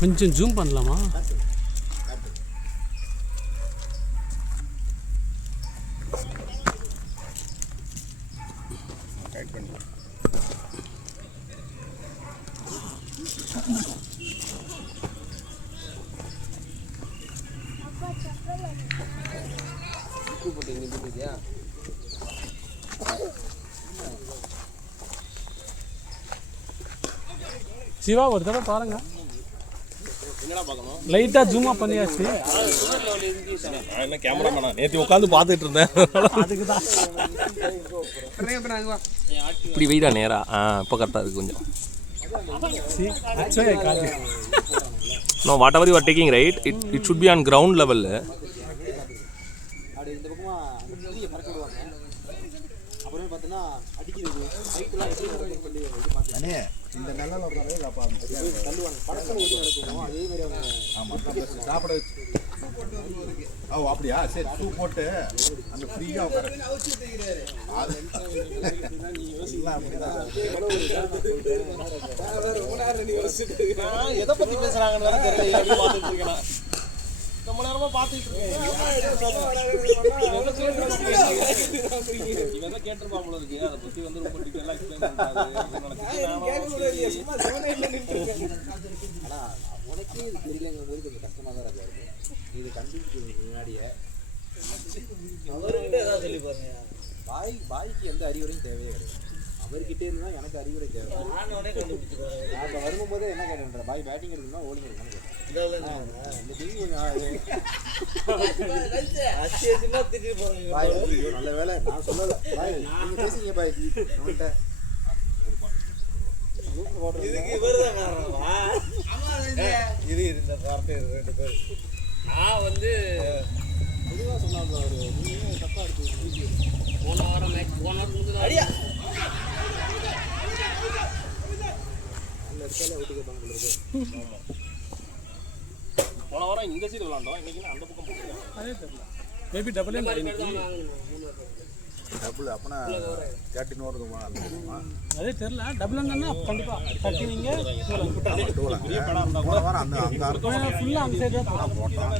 கொஞ்சம் ஜூம் பண்ணலாமா? சிவா ஒரு தடவை பாருங்க. லைட்டா ஜூமா பண்ணியாச்சு. என்ன கேமராமேனா நேத்து உட்காந்து பார்த்துட்டு இருந்தேன். அதுக்குதான் இப்படி வெயிடா நேரா. இப்போ கரெக்டாக இருக்குது கொஞ்சம். No, whatever you are taking, right, it should be on ground level. இந்த நல்ல சாப்பிட ஓ அப்படியா? சரி ஷூ போட்டு அந்த ஃப்ரீயா எதை பத்தி பேசுறாங்கன்னு ரொம்ப நேரமா பார்த்துட்டு இருக்கேன். கேட்டிருப்பா போல இருக்கு. அதை பத்தி வந்து ரொம்ப டீட்டெயிலா எக்ஸ்பிளைன் பண்றாரு. உனக்கே இது தெரியலங்கும் போது கொஞ்சம் கஷ்டமா தான் இருக்கு. இது கண்டுபிடிக்கிறதுக்கு முன்னாடியே அவர்கிட்ட ஏதாவது சொல்லி பாருங்க. பாய்க்கு எந்த அறிவுரையும் தேவையே கிடையாது. அவர்கிட்டே இருந்தால் எனக்கு அறிவுரை தேவை. நான் வரும்போதே என்ன கேட்டேன், பாய் பேட்டிங் இருக்குன்னா ஓலிங் இருக்குன்னு கேட்டேன். நல்ல வேலை நான் சொல்லலை. பாய் நீங்க பேசுங்க பாய் அவன்கிட்ட. இது இருந்த வார்த்தை ரெண்டு பேர் நான் வந்து பொதுவாக சொன்னாங்க. அவர் நீங்கள் தப்பாக இருக்கு. போன வாரம் அடியா போன வாரம் இந்த சைடு விளாண்டோம். இன்னைக்கு அந்த பக்கம் போட்டுருக்கோம். அதே தெரியல. மேபி டபுள் டபுள் அப்பனா 13 வருதுமா? அதே தெரியல. டபுள் என்னன்னா கண்டிப்பா கட்டினீங்க போன வாரம் அந்த ஃபுல்லா அந்த சைடு தான் போட்டோம்.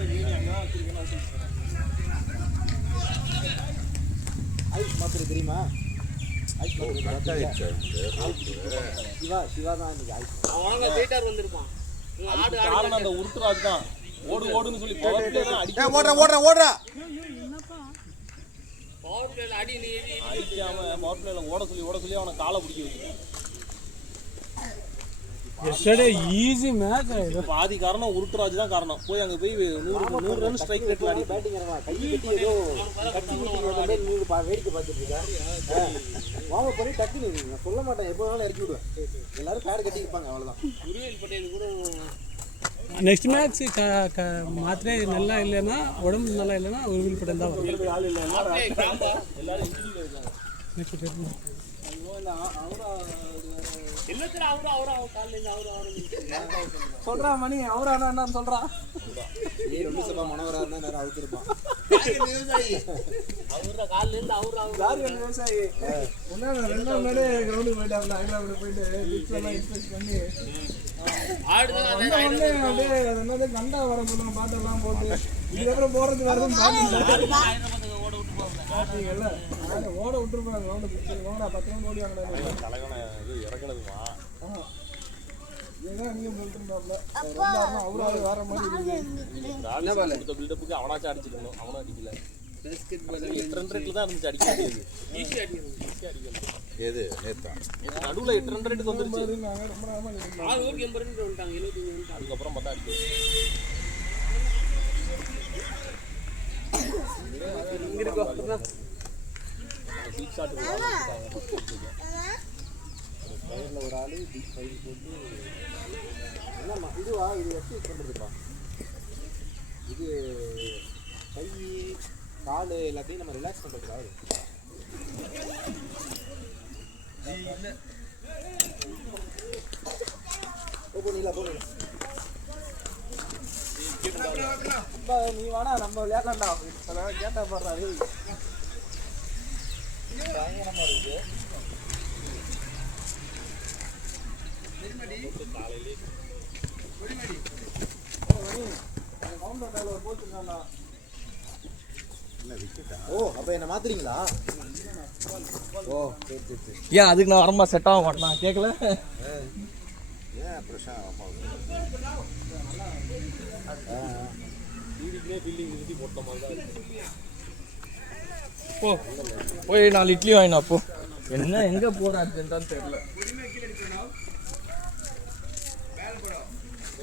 ஐஸ் மாத்திரை தெரியுமா? ஐஸ் மாத்திரை சிவா தான் இன்னைக்கு ஐஸ் அவங்க சைட்டார் வந்திருப்பான். காரணம் அந்த உருட்டுராஜ் தான். ஓடுன்னு சொல்லி ஓடுறா பவர் பிளேல அடி நீ அடிக்காம பவர் பிளேல ஓட சொல்லி அவனை காலை பிடிக்க வைக்க. Yesterday easy match. இது பாதி காரணம் உருட்டுராஜ் தான் காரணம். போய் அங்க போய் 100 ரன் ஸ்ட்ரைக் ரேட்ல அடி பேட்டிங் இறங்கலாம். கை கட்டி ஏதோ கட்டி நீங்க வேடிக்கை பார்த்துட்டு இருக்கா. வாங்க பண்ணி டக்கு நீங்க சொல்ல மாட்டேன். எப்போ வேணாலும் இறக்கி விடுவேன். எல்லாரும் பேட் கட்டி இருப்பாங்க. அவ்வளோதான். குருவேல் பட்டேல் கூட நெக்ஸ்ட் மேட்ச் மாத்திரை நல்லா இல்லைன்னா உடம்பு நல்லா இல்லைன்னா ஒரு வில் பட்டம் தான் வரும். சொல்றா மணி அவரா என்ன சொல்றா? மனவரா இருந்தா நேரம் அவுத்திருப்பான். விவசாயி ரெண்டு முன்னாடி கிரவுண்டுக்கு போயிட்டாப்ல. ஹைதராபாத் போயிட்டு பண்ணி கண்டா வர சொல்லுங்க. பாட்டெல்லாம் போட்டு இதுக்கப்புறம் போறது வரதும் ஓட விட்டுருப்பாங்க. ஓட 10 ரன் ஓடி அவரு வேற மாதிரி பில்டப்புக்கு அவனாச்சும் அடிச்சிருக்கணும். அவனும் அடிக்கல. 8 ரன் ரேட்ல தான் இருந்துச்சு. அடிக்க முடியாது. ஈஸியா அடிக்கல. எது நேத்தா நடுவுல 8 ரன் ரேட்டுக்கு வந்துருச்சு. ரொம்ப நேரமா 80 ரன் வந்துட்டாங்க. 75 அதுக்கப்புறம் பார்த்தா அடிக்கல. இங்க இருக்கு. பீக் ஷாட் பயிரில் ஒரு ஆள் பீக் ஃபைல் போட்டு என்னம்மா இதுவா? இது எக்ஸசைஸ் பண்ணுறதுப்பா. இது கை கால் எல்லாத்தையும் நம்ம ரிலாக்ஸ் பண்ணுறதுக்காக. போனீங்களா நீ வாடா நம்ம விளையாடலாம்டா. கேட்டா பாடுறாரு. பயங்கரமா இருக்கு. காலையிலே ஓ அப்போ என்ன மாத்துறீங்களா? ஓ சரி சரி சரி. ஏன் அதுக்கு நான் வரமா செட் ஆக மாட்டேன் கேட்கல. ஏன் பிரச்சனை போட்ட மாதிரி தான் போ போய் 4 இட்லி வாங்கினா போ. என்ன எங்க போறான்னு தெரியல.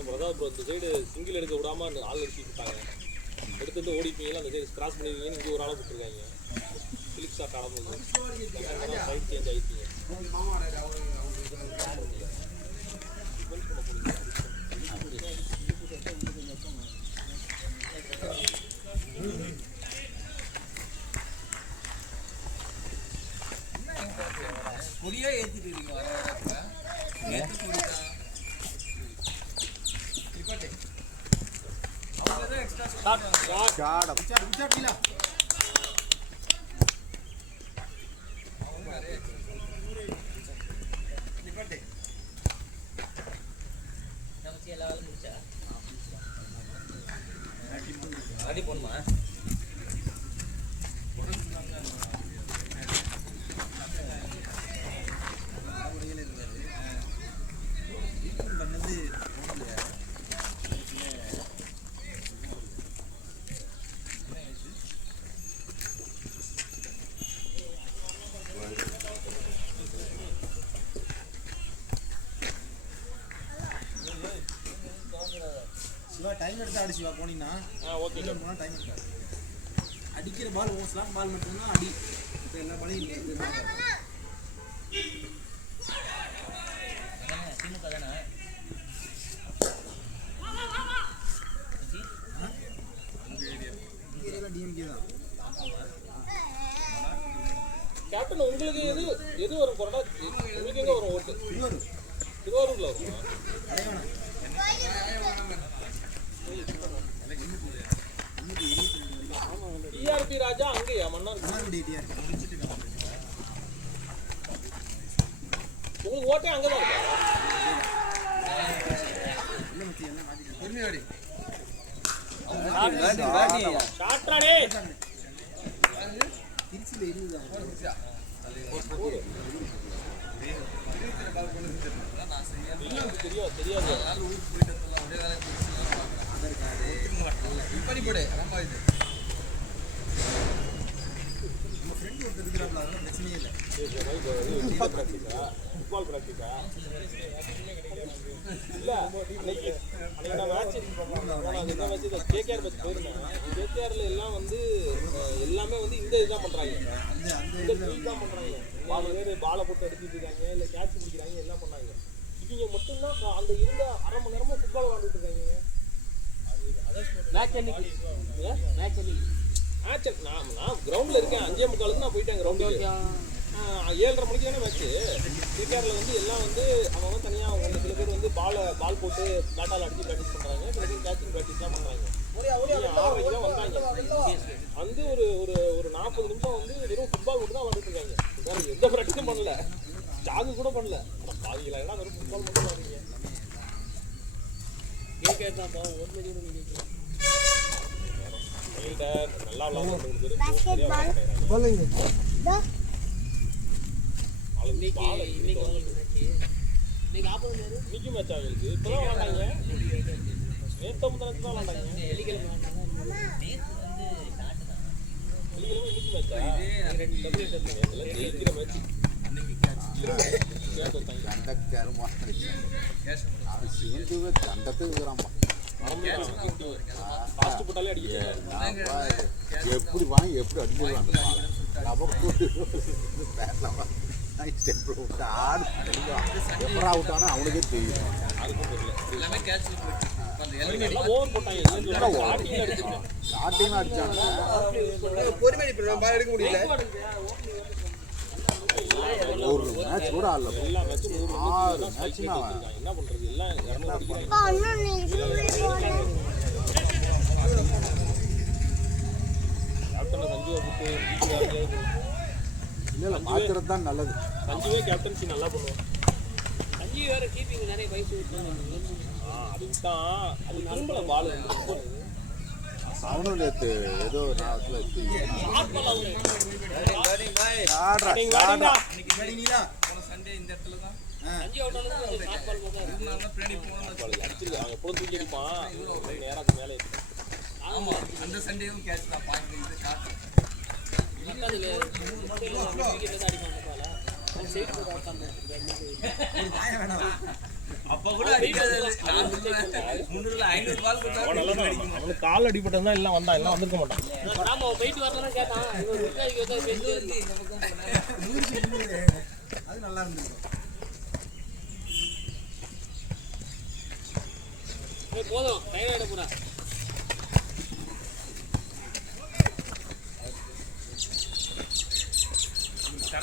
ப்ரோ இந்த சைடு சிங்கிள் எடுக்க விடாம அந்த ஆள் எடுத்துட்டாங்க. எடுத்துட்டு ஓடிப்பீங்களா அந்த சைடு கிராஸ் பண்ணிருக்கீங்கன்னு இங்கே ஒரு ஆளை போட்டுருக்காங்க. ஃபிலிப் ஷாட் ஆடும்போது சைட் சேஞ்ச் ஆகிட்டீங்க. கொடியா ஏத்திட்டு இருக்கீங்க அடி போணுமா? சிவா டைம் எடுத்து ஆடு சிவா போனீங்கன்னா. ஓகே போனால் டைம் எடுத்து அடிக்கிற பால் ஓஸ்லாம் பால் மட்டும்தான் அடி. இப்போ எல்லா பாலையும் திமுக தானே டிஎம்கே தான். கேப்டன் உங்களுக்கு எது வரும் கொரடா? உங்களுக்கு எங்க வரும் ஓட்டு? திருவாரூர்ல வரும். டிஆர்பி ராஜா அங்கேயா மன்னார்? உங்களுக்கு ஓட்டே அங்கதான் இருக்கா? ஷாட்ராடே தெரியாது. ஃபுட்பால் பிராக்டிஸா இல்ல அன்னைக்கு நான் மேட்ச் கேகேஆர் பத்தி போயிருந்தேன். கேகேஆர்ல எல்லாம் வந்து எல்லாமே வந்து இந்த இதுதான் பண்றாங்க, இந்த ஃபீல் தான் பண்றாங்க. பாலை போட்டு அடிச்சுட்டு இருக்காங்க, இல்ல கேட்ச் பிடிக்கிறாங்க, எல்லாம் பண்ணாங்க. இவங்க மட்டும்தான் அந்த இருந்த அரை மணி நேரமா ஃபுட்பால் விளையாண்டுட்டு இருக்காங்க. மேட்ச் அன்னைக்கு நான் கிரவுண்ட்ல இருக்கேன். 5:45 நான் போயிட்டேன் கிரவுண்டுக்கு. 7:30 மணிக்கு தானே மேட்ச்சு. கிரிக்கெட்ல வந்து எல்லாம் வந்து அவங்க தனியாக அவங்க சில பேர் வந்து பால் போட்டு பேட்டால் அடிச்சு ப்ராக்டிஸ் பண்ணுறாங்க, சில பேர் கேட்சிங் ப்ராக்டிஸ்லாம் பண்ணுறாங்க. 6:30 தான் வந்தாங்க. வந்து ஒரு 40 நிமிஷம் வந்து வெறும் ஃபுட்பால் மட்டும் தான் விளாண்டுட்டு இருக்காங்க. வேறு எந்த ப்ராக்டிஸும் பண்ணல, ஜாகு கூட பண்ணல. ஆனால் பாதிங்களா ஏன்னா வெறும் ஃபுட்பால் மட்டும் விளாடுறீங்க. கேட்கறது தான் பாவம். ஒரு மணி நல்லா விளாடுறாங்க. இன்னைக்கு மேட்ச் ஆகிருக்கு. இப்பதான் விளாண்டாங்க, நேற்று முந்தானத்து தான் விளாண்டாங்க. வெள்ளிக்கிழமை இன்னைக்கு மேட்சா ஜெயிக்கிற மேட்ச். எப்படி வாங்கி எப்படி அடிச்சிருவாங்க. எப்படா அவுட்டானா அவனுக்கே தெரியும். ஸ்டார்டிங்ல அடிச்சாங்க. ஒரு மேட்ச் கூட ஆடல. 6 மேட்ச்னா என்ன பண்றது? எல்லாம் இல்லை பார்க்கறது தான் நல்லது. சஞ்சுவே கேப்டன்சி நல்லா பண்ணுவோம். சஞ்சீவ் வேற கீப்பிங் நிறைய வயசு விட்டாங்க. அது விட்டான், அது திரும்பல பால். அவனும் நேற்று ஏதோ நாளத்தில் அஞ்சு அவுட் ஆனது ஷார்ட் பால் போதா அடிச்சிருக்காங்க எப்போதும் தூக்கி அடிப்பான் நேராக மேலே ஏற்றி ஆமா அந்த சண்டேவும் கேட்ச் தான் பாயிண்ட் இது காட்டு மத்ததுல விக்கெட் தான் அடிப்பாங்க பால அந்த சைடு போய் ஆட்டாங்க ஒரு பாய வேணாம் அப்ப கூட அடிக்காத 300 பால் போட்டா அவனுக்கு கால் அடிபட்டதா எல்லாம் வந்தான் எல்லாம் வந்திருக்க மாட்டான் நாம போயிட்டு வரலன்னா கேட்டான் இவன் விக்காய்க்கு வந்து பேசி அது நல்லா இருந்துச்சு. போதும் டைம் ஆயிட போறா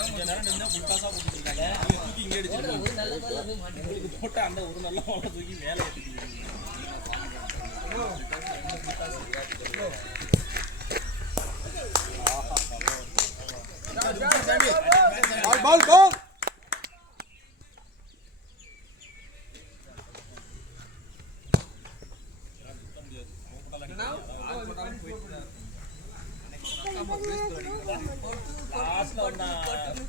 கொஞ்ச நேரம் நின்று ஃபுல் பாஸாக போட்டுருக்காங்க தூக்கி இங்கே அடிச்சு போட்ட அந்த ஒரு நல்ல பாலை தூக்கி மேலே ஏற்றிக்கிங்க பால் பால் லாஸ்ட்ல ஒண்ணா 5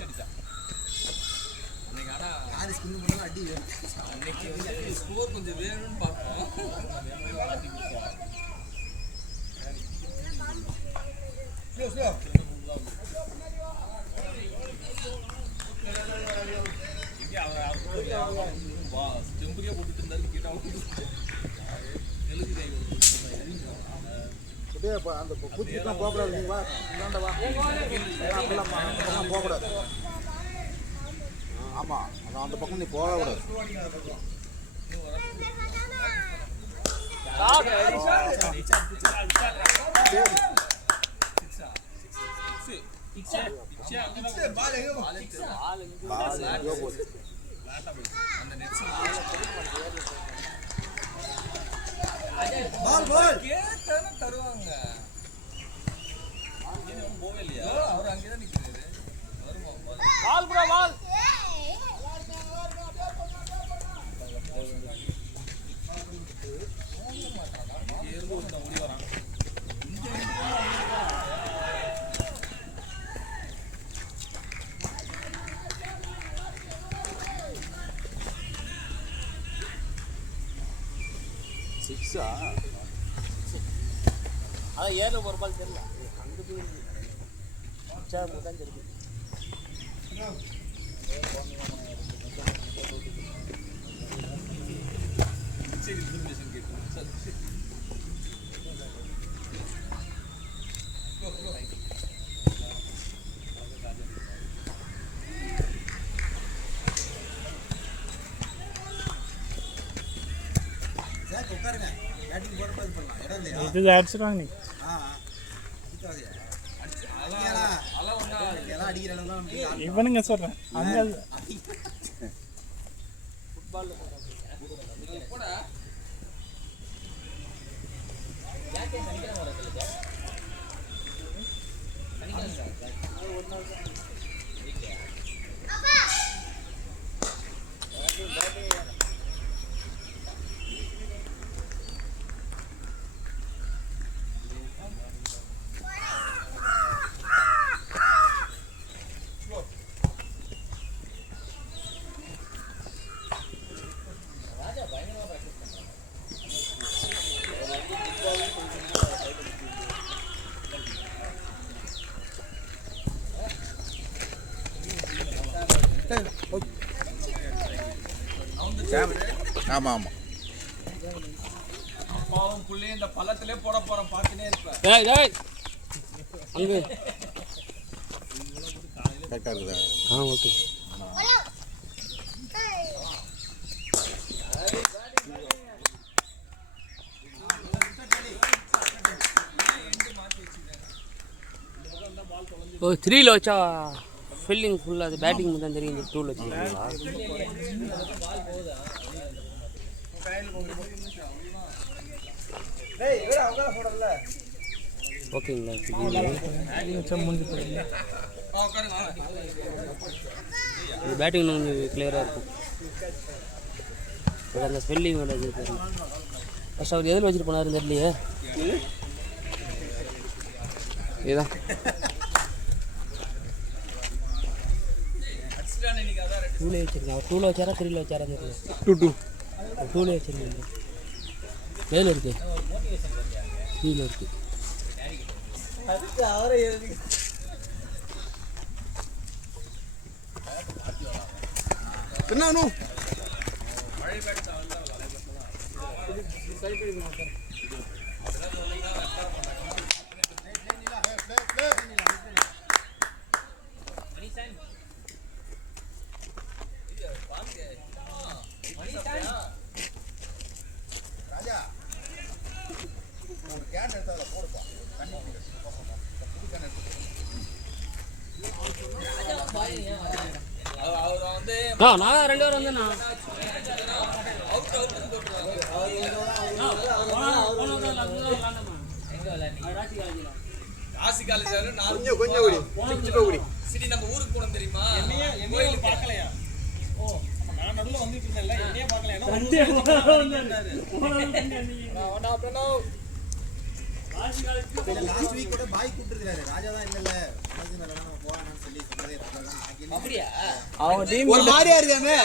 அடிச்சான் அன்னைக்கு ஆனா யாரு ஸ்கின் பண்ணாலும் அடி வேணும். அன்னைக்கு ஸ்கோர் கொஞ்சம் வேணும்னு பார்த்தோம். ஸ்டெம்புக்கே போட்டுட்டு இருந்தாரு கேட்டாலும் அந்த பூச்சிக்கெல்லாம் போகக்கூடாது. நீ வா இந்தாண்ட வா அப்படிலாம் போகக்கூடாது. ஆமாம் அந்த பக்கம் நீ போகக்கூடாது. பால் பால் கேட்டானே தருவாங்க போவே இல்லையா அவர் அங்கேதான் நிக்கிறாரு பால் ப்ரோ பால் ஓடி வரான் சிக்ஸா அதான் ஏற ஒரு பால் தெரியல அங்கே போய் தான் தெரியுது சரி இன்ஃபர்மேஷன் கேட்கணும் சார் சார் உட்காருங்க. பேட்டிங் போட போது பண்ணலாம். இடம் இல்லையா? இது அடிச்சிடுவாங்க நீ அடிக்காதே. அதெல்லாம் ஒண்ணா எல்லாம் அடிக்கிற அளவு தான் நமக்கு இவனுங்க சொல்கிறேன் அங்கே போடா ஆமாம் ஆமாம் அப்பாவும் புள்ளையும் இந்த பள்ளத்திலே போட போறோம் பார்த்துனே இருப்பேன் டேய் டேய் அங்கே கரெக்டாக இருக்குதா? ஓகே ஓ 3ல வச்சா ஃபீல்டிங் ஃபுல்லாக அது பேட்டிங் மட்டும் தெரியும். இந்த 2ல வச்சுருக்கீங்களா? ஓகேங்களா இது பேட்டிங் கொஞ்சம் கிளியராக இருக்கும். பட் அந்த ஸ்பெல்லிங்கோட இது தெரியும். ஃபஸ்ட் அவர் எதில் வச்சுட்டு போனார் தெரியலையே. இதுதான் டூலே வச்சிருக்கேன். அவர் டூவில் வச்சாரா 3ல வச்சாரா தெரியல. 2-2 டூலே வச்சிருக்கேன். எதில் இருக்கு? 3ல இருக்கு. பின்னானு ராஜா ஒரு கேன் எடுத்தால போடுப்பா தண்ணி புது கேன் எடுத்து நான் 2 பேர் வந்தேண்ணா. கொஞ்சம் குடி சிப்ப குடி சரி நம்ம ஊருக்கு போனோம் தெரியுமா? என்னையே பார்க்கலையா? ஓ நான் நடுவுல வந்துட்டு இருந்தேன்ல, என்னையே பார்க்கலையா? லாஸ்ட் வீக் கூட பாய் கூப்பிட்டுருக்காரு. ராஜா தான் இல்ல போவானான்னு சொல்லி சொன்னதே ராஜா தான். அப்படியா? அவன் டீம் ஒரு மாதிரியா இருக்கானே.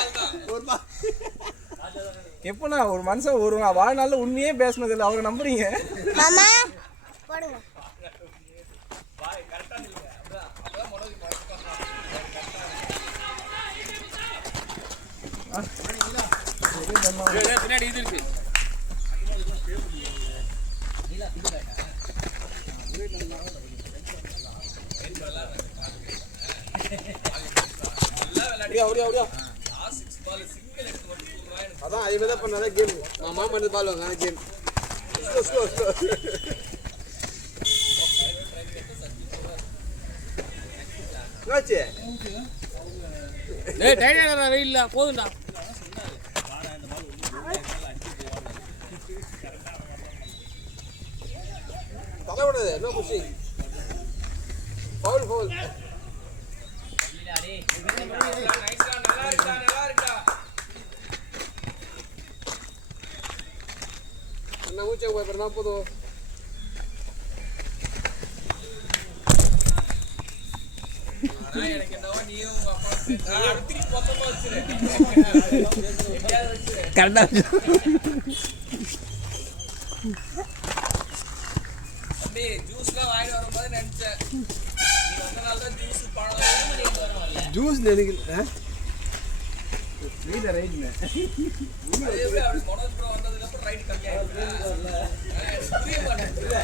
எப்பனா ஒரு மனுஷன் ஒரு வாழ்நாள்ல உண்மையே பேசினது இல்லை. அவரை நம்புறீங்க? மாமா போடுங்க. பின்னாடி இது இருக்கு. அதான் அதே மாதிரி தான் பண்ணாதான் கேம். மாமா பண்ணது பால் வாங்க கேம். டேய் டைடா வெயில்ல போதும்டா. தலைவிடாது என்ன குஷி. ஃபவுல் என்ன ஊச்ச போய் பரனா போதும். எனக்கு என்னவோ நீயும் உங்க அப்பா அடுத்து மொத்தமா வச்சிரு. கரெக்டா தம்பி ஜூஸ்லாம் வாங்கிட்டு வரும்போது நினைச்சேன் நீ வந்த நாள் தான் ஜூஸ் பழம் ஜூஸ் நினைக்கிறேன். ரைட்ல அதே எப்படி அப்படி மனோஜ் ப்ரோ வந்ததுக்கு அப்புறம் ரைட் கம்மியாயிருக்கு. புரிய மாட்டேங்குது.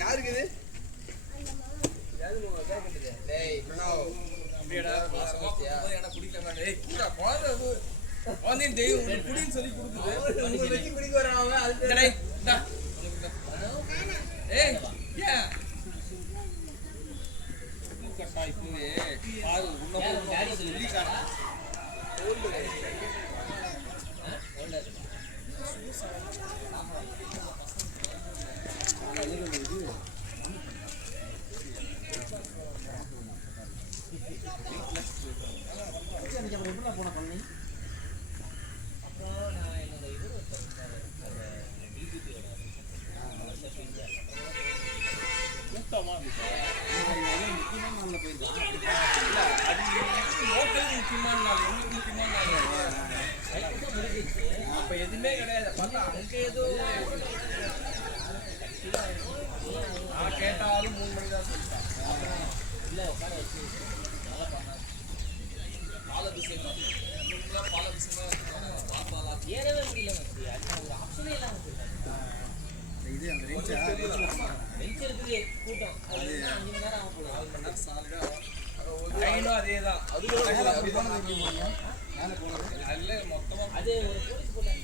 யாருக்கு இது? டேய் பிரணவ் அப்படியேடா பாசமா போகும்போது எனக்கு குடிக்க மாட்டேன். ஏய் கூடா குழந்தை குழந்தையும் தெய்வம் உங்களுக்கு குடின்னு சொல்லி கொடுக்குது. உங்களுக்கு வெட்டி குடிக்க வராங்க. அது டேய் இந்தா ஏய் ஏன் கட்டா இப்பவே பாரு உன்ன டாடி சொல்லி காணா அப்ப எதுவுமே கிடையாது. பார்த்தா அங்க ஏதோ நான் கேட்டாலும் 3 மணி தான் சொல்லிட்டான். ஏறவே முடியல. ஆப்ஷனே இல்லாம இது அந்த ரெஞ்சா பெஞ்ச் இருக்குது கூட்டம். அது 5 மணி நேரம் ஆகும் போல. 4 மணி நேரம் சாலிடா ட்ரெயினும் அதே தான். அது நல்ல மொத்தமா அது ஒரு போலீஸ் போட்டாங்க.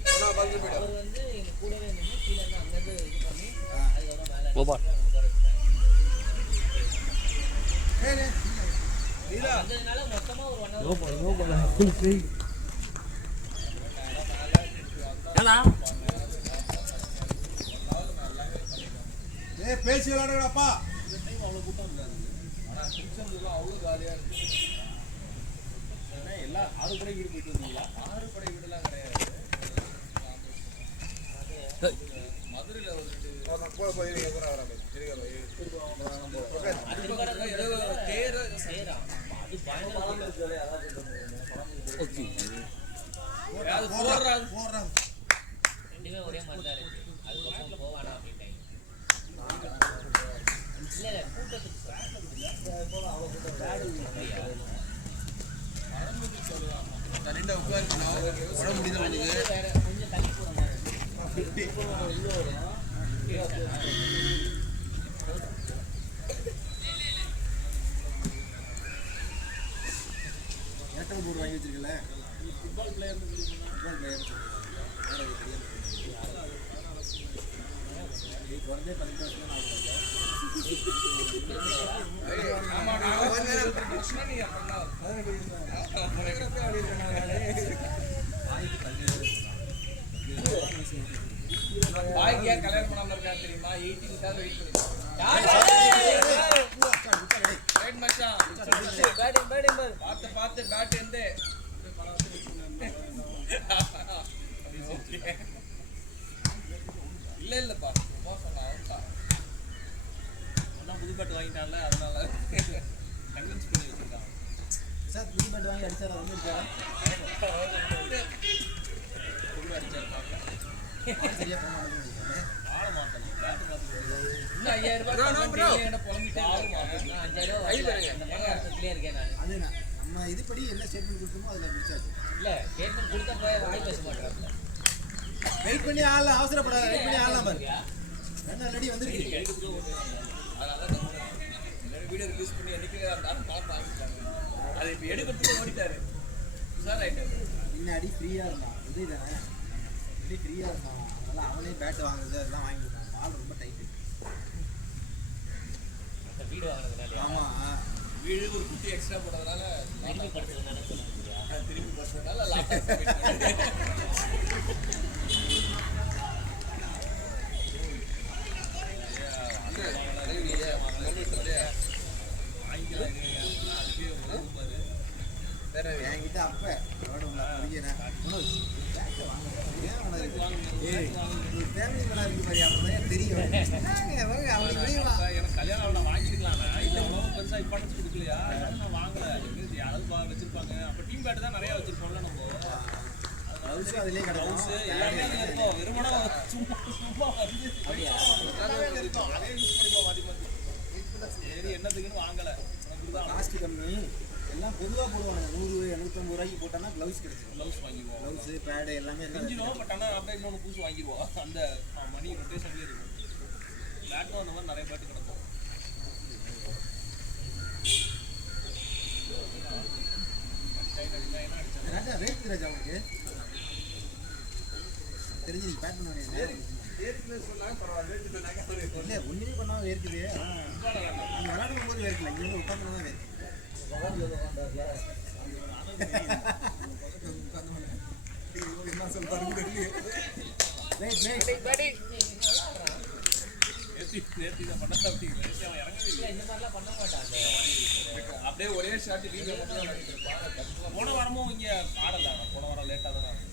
அவர் வந்து எங்க கூடவே நின்று கீழே இருந்து அங்கேருந்து இது பண்ணி அதுக்கப்புறம் மேலே வந்ததுனால மொத்தமா ஒரு 1 hour. பேசி விளையாடுங்கப்பா. இந்த டைம் அவ்வளோ கூட்டம் இருக்காது. ஆனால் திருச்செந்தூர்லாம் அவ்வளோ காலியாக இருக்கு. ஏன்னா எல்லா 6 படை வீடு போயிட்டு வந்தீங்களா? 6 படை வீடுலாம் கிடையாது. மதுரையில் ஒரு ரெண்டுமே ஒரே மாதிரி தான் இருக்கு. அதுக்கப்புறம் போவானா அப்படின்ட்டாங்க. இல்லை கூட்டத்துக்கு வேற கொஞ்சம் தள்ளி போகிற மாதிரி ஏர்டெல் போர்டு வாங்கி வச்சிருக்கல ஃபுட்பால் பிளேயர் குறைஞ்சே 18 வருஷம் பாய்க்கு ஏன் கல்யாணம் பண்ணாம இருக்கா தெரியுமா? 18 வெயிட் பார்த்து பார்த்து பேட் எந்த இல்ல இல்லப்பா சொன்னா புது பேட் வாங்கிட்டான்ல அதனால கன்வின்ஸ் பண்ணி வச்சிருக்கான். சார் புது பேட் வாங்கி அடிச்சார் வந்து புது அடிச்சாரு சரியா போன ஆள மாட்டேன் பேட் பார்த்து இன்னும் 5000 ரூபாய் என்ன புலம்பிட்டு ஆள மாட்டேன். 5000 ரூபா அந்த பக்கத்துலயே இருக்கேன் நான். அது நம்ம இதுபடி என்ன ஸ்டேட்மெண்ட் கொடுத்தோமோ அதில் முடிச்சாச்சு. இல்லை ஸ்டேட்மெண்ட் கொடுத்த போய் வாய் பேச மாட்டேறாங்க. வெயிட் பண்ணி ஆளலாம், அவசரப்படாத, வெயிட் பண்ணி ஆளலாம் பாரு. என்ன ரெடி வந்துருக்கு. வீடியோ ரிலீஸ் பண்ணி என்னைக்கு அந்த காசு வாங்கிட்டாங்க. அது இப்போ எடுக்கிறதுக்கு ஓடிட்டாரு. சார் ஆயிட்டாரு. முன்னாடி ஃப்ரீயாக இருந்தான், உதவி தானே இப்படி ஃப்ரீயாக இருந்தான். அதனால் அவனே பேட்டு வாங்குறது அதெல்லாம் வாங்கி கொடுத்தான். பால் ரொம்ப டைட்டு. அந்த வீடு வாங்கினதுனால ஆமாம், வீடு ஒரு குட்டி எக்ஸ்ட்ரா போடுறதுனால திரும்பி படுத்துறதுனால சொன்னாங்க. திரும்பி படுறதுனால லேப்டாப் என்கிட்ட அப்போ ஃபேமிலி கடை இருக்கு மாதிரி அப்பதான் தெரியும். எனக்கு கல்யாணம் வாங்கிருக்கலாம். இல்லை அவ்வளோ பெருசாக இம்பார்ட்டன்ஸ் கொடுக்கலையா? நான் வாங்கலை. யாராவது வச்சிருப்பாங்க. அப்போ டீம் பேட்டு தான் நிறையா வச்சிருப்போம்ல நம்ம. ப்ளவுஸு அதிலே ப்ளவுஸ் எல்லாமே அதில் இருக்கும். வெறுமனா சும்மா சும்மா வந்து எல்லாமே இருக்கும். அதே யூஸ் பண்ணிப்போம் மாற்றி மாற்றி. சரி என்னத்துக்குன்னு வாங்கலை. காஸ்ட் கம்மி, எல்லாம் பொதுவாக போடுவாங்க. 100 150 ரூபாய்க்கு போட்டோன்னா க்ளவுஸ் கிடைச்சிடும். ப்ளவுஸ் வாங்கிடுவோம். ப்ளவுஸு பேடு எல்லாமே செஞ்சிடுவோம். பட் ஆனால் அப்படியே இன்னொன்று புதுசு வாங்கிடுவோம். அந்த மணி ரொட்டேஷன்லேயே இருக்கும். பேட்டும் அந்த மாதிரி நிறைய பேட்டு கிடக்கும். ராஜா ரேட் ராஜா உங்களுக்கு தெரிஞ்சு நீ பேட் பண்ண இல்லை ஒன்றுமே பண்ணாமல் வேர்க்குது. நீங்கள் விளையாடும் போது வேர்க்கல, இங்கே வந்து உட்காந்து தான் வேர்க்கு. என்ன சொல்றாங்க நேற்று இதை பண்ண அப்படிங்கிற அவன் இறங்கவே இல்லை. இந்த மாதிரிலாம் பண்ண மாட்டாங்க. அப்படியே ஒரே ஷாட் வீடியோ மட்டும் தான் பண்ணிட்டு போன வாரமும் இங்கே ஆடலை. போன வாரம் லேட்டாக தான் ஆகும்.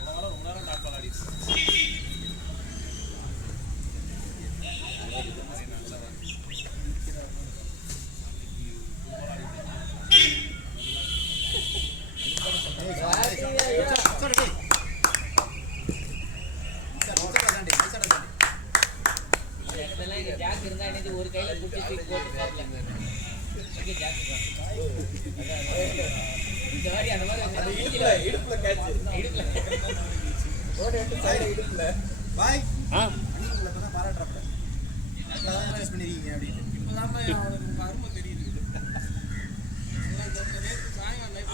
போன வாரம் ரொம்ப நேரம் டாட் பால் ஆடி ஜாக் இருந்தா இன்னைக்கு ஒரு கையில குட்டி தூக்கி போட்டு இந்த மாதிரி அந்த மாதிரி இடுப்புல கேட்ச் இடுப்புல பாய் உங்களை இப்போ தான் பாராட்டுறப்ப சூஸ் பண்ணிருக்கீங்க அப்படின்னு. இப்போதான் அருமை தெரியுது.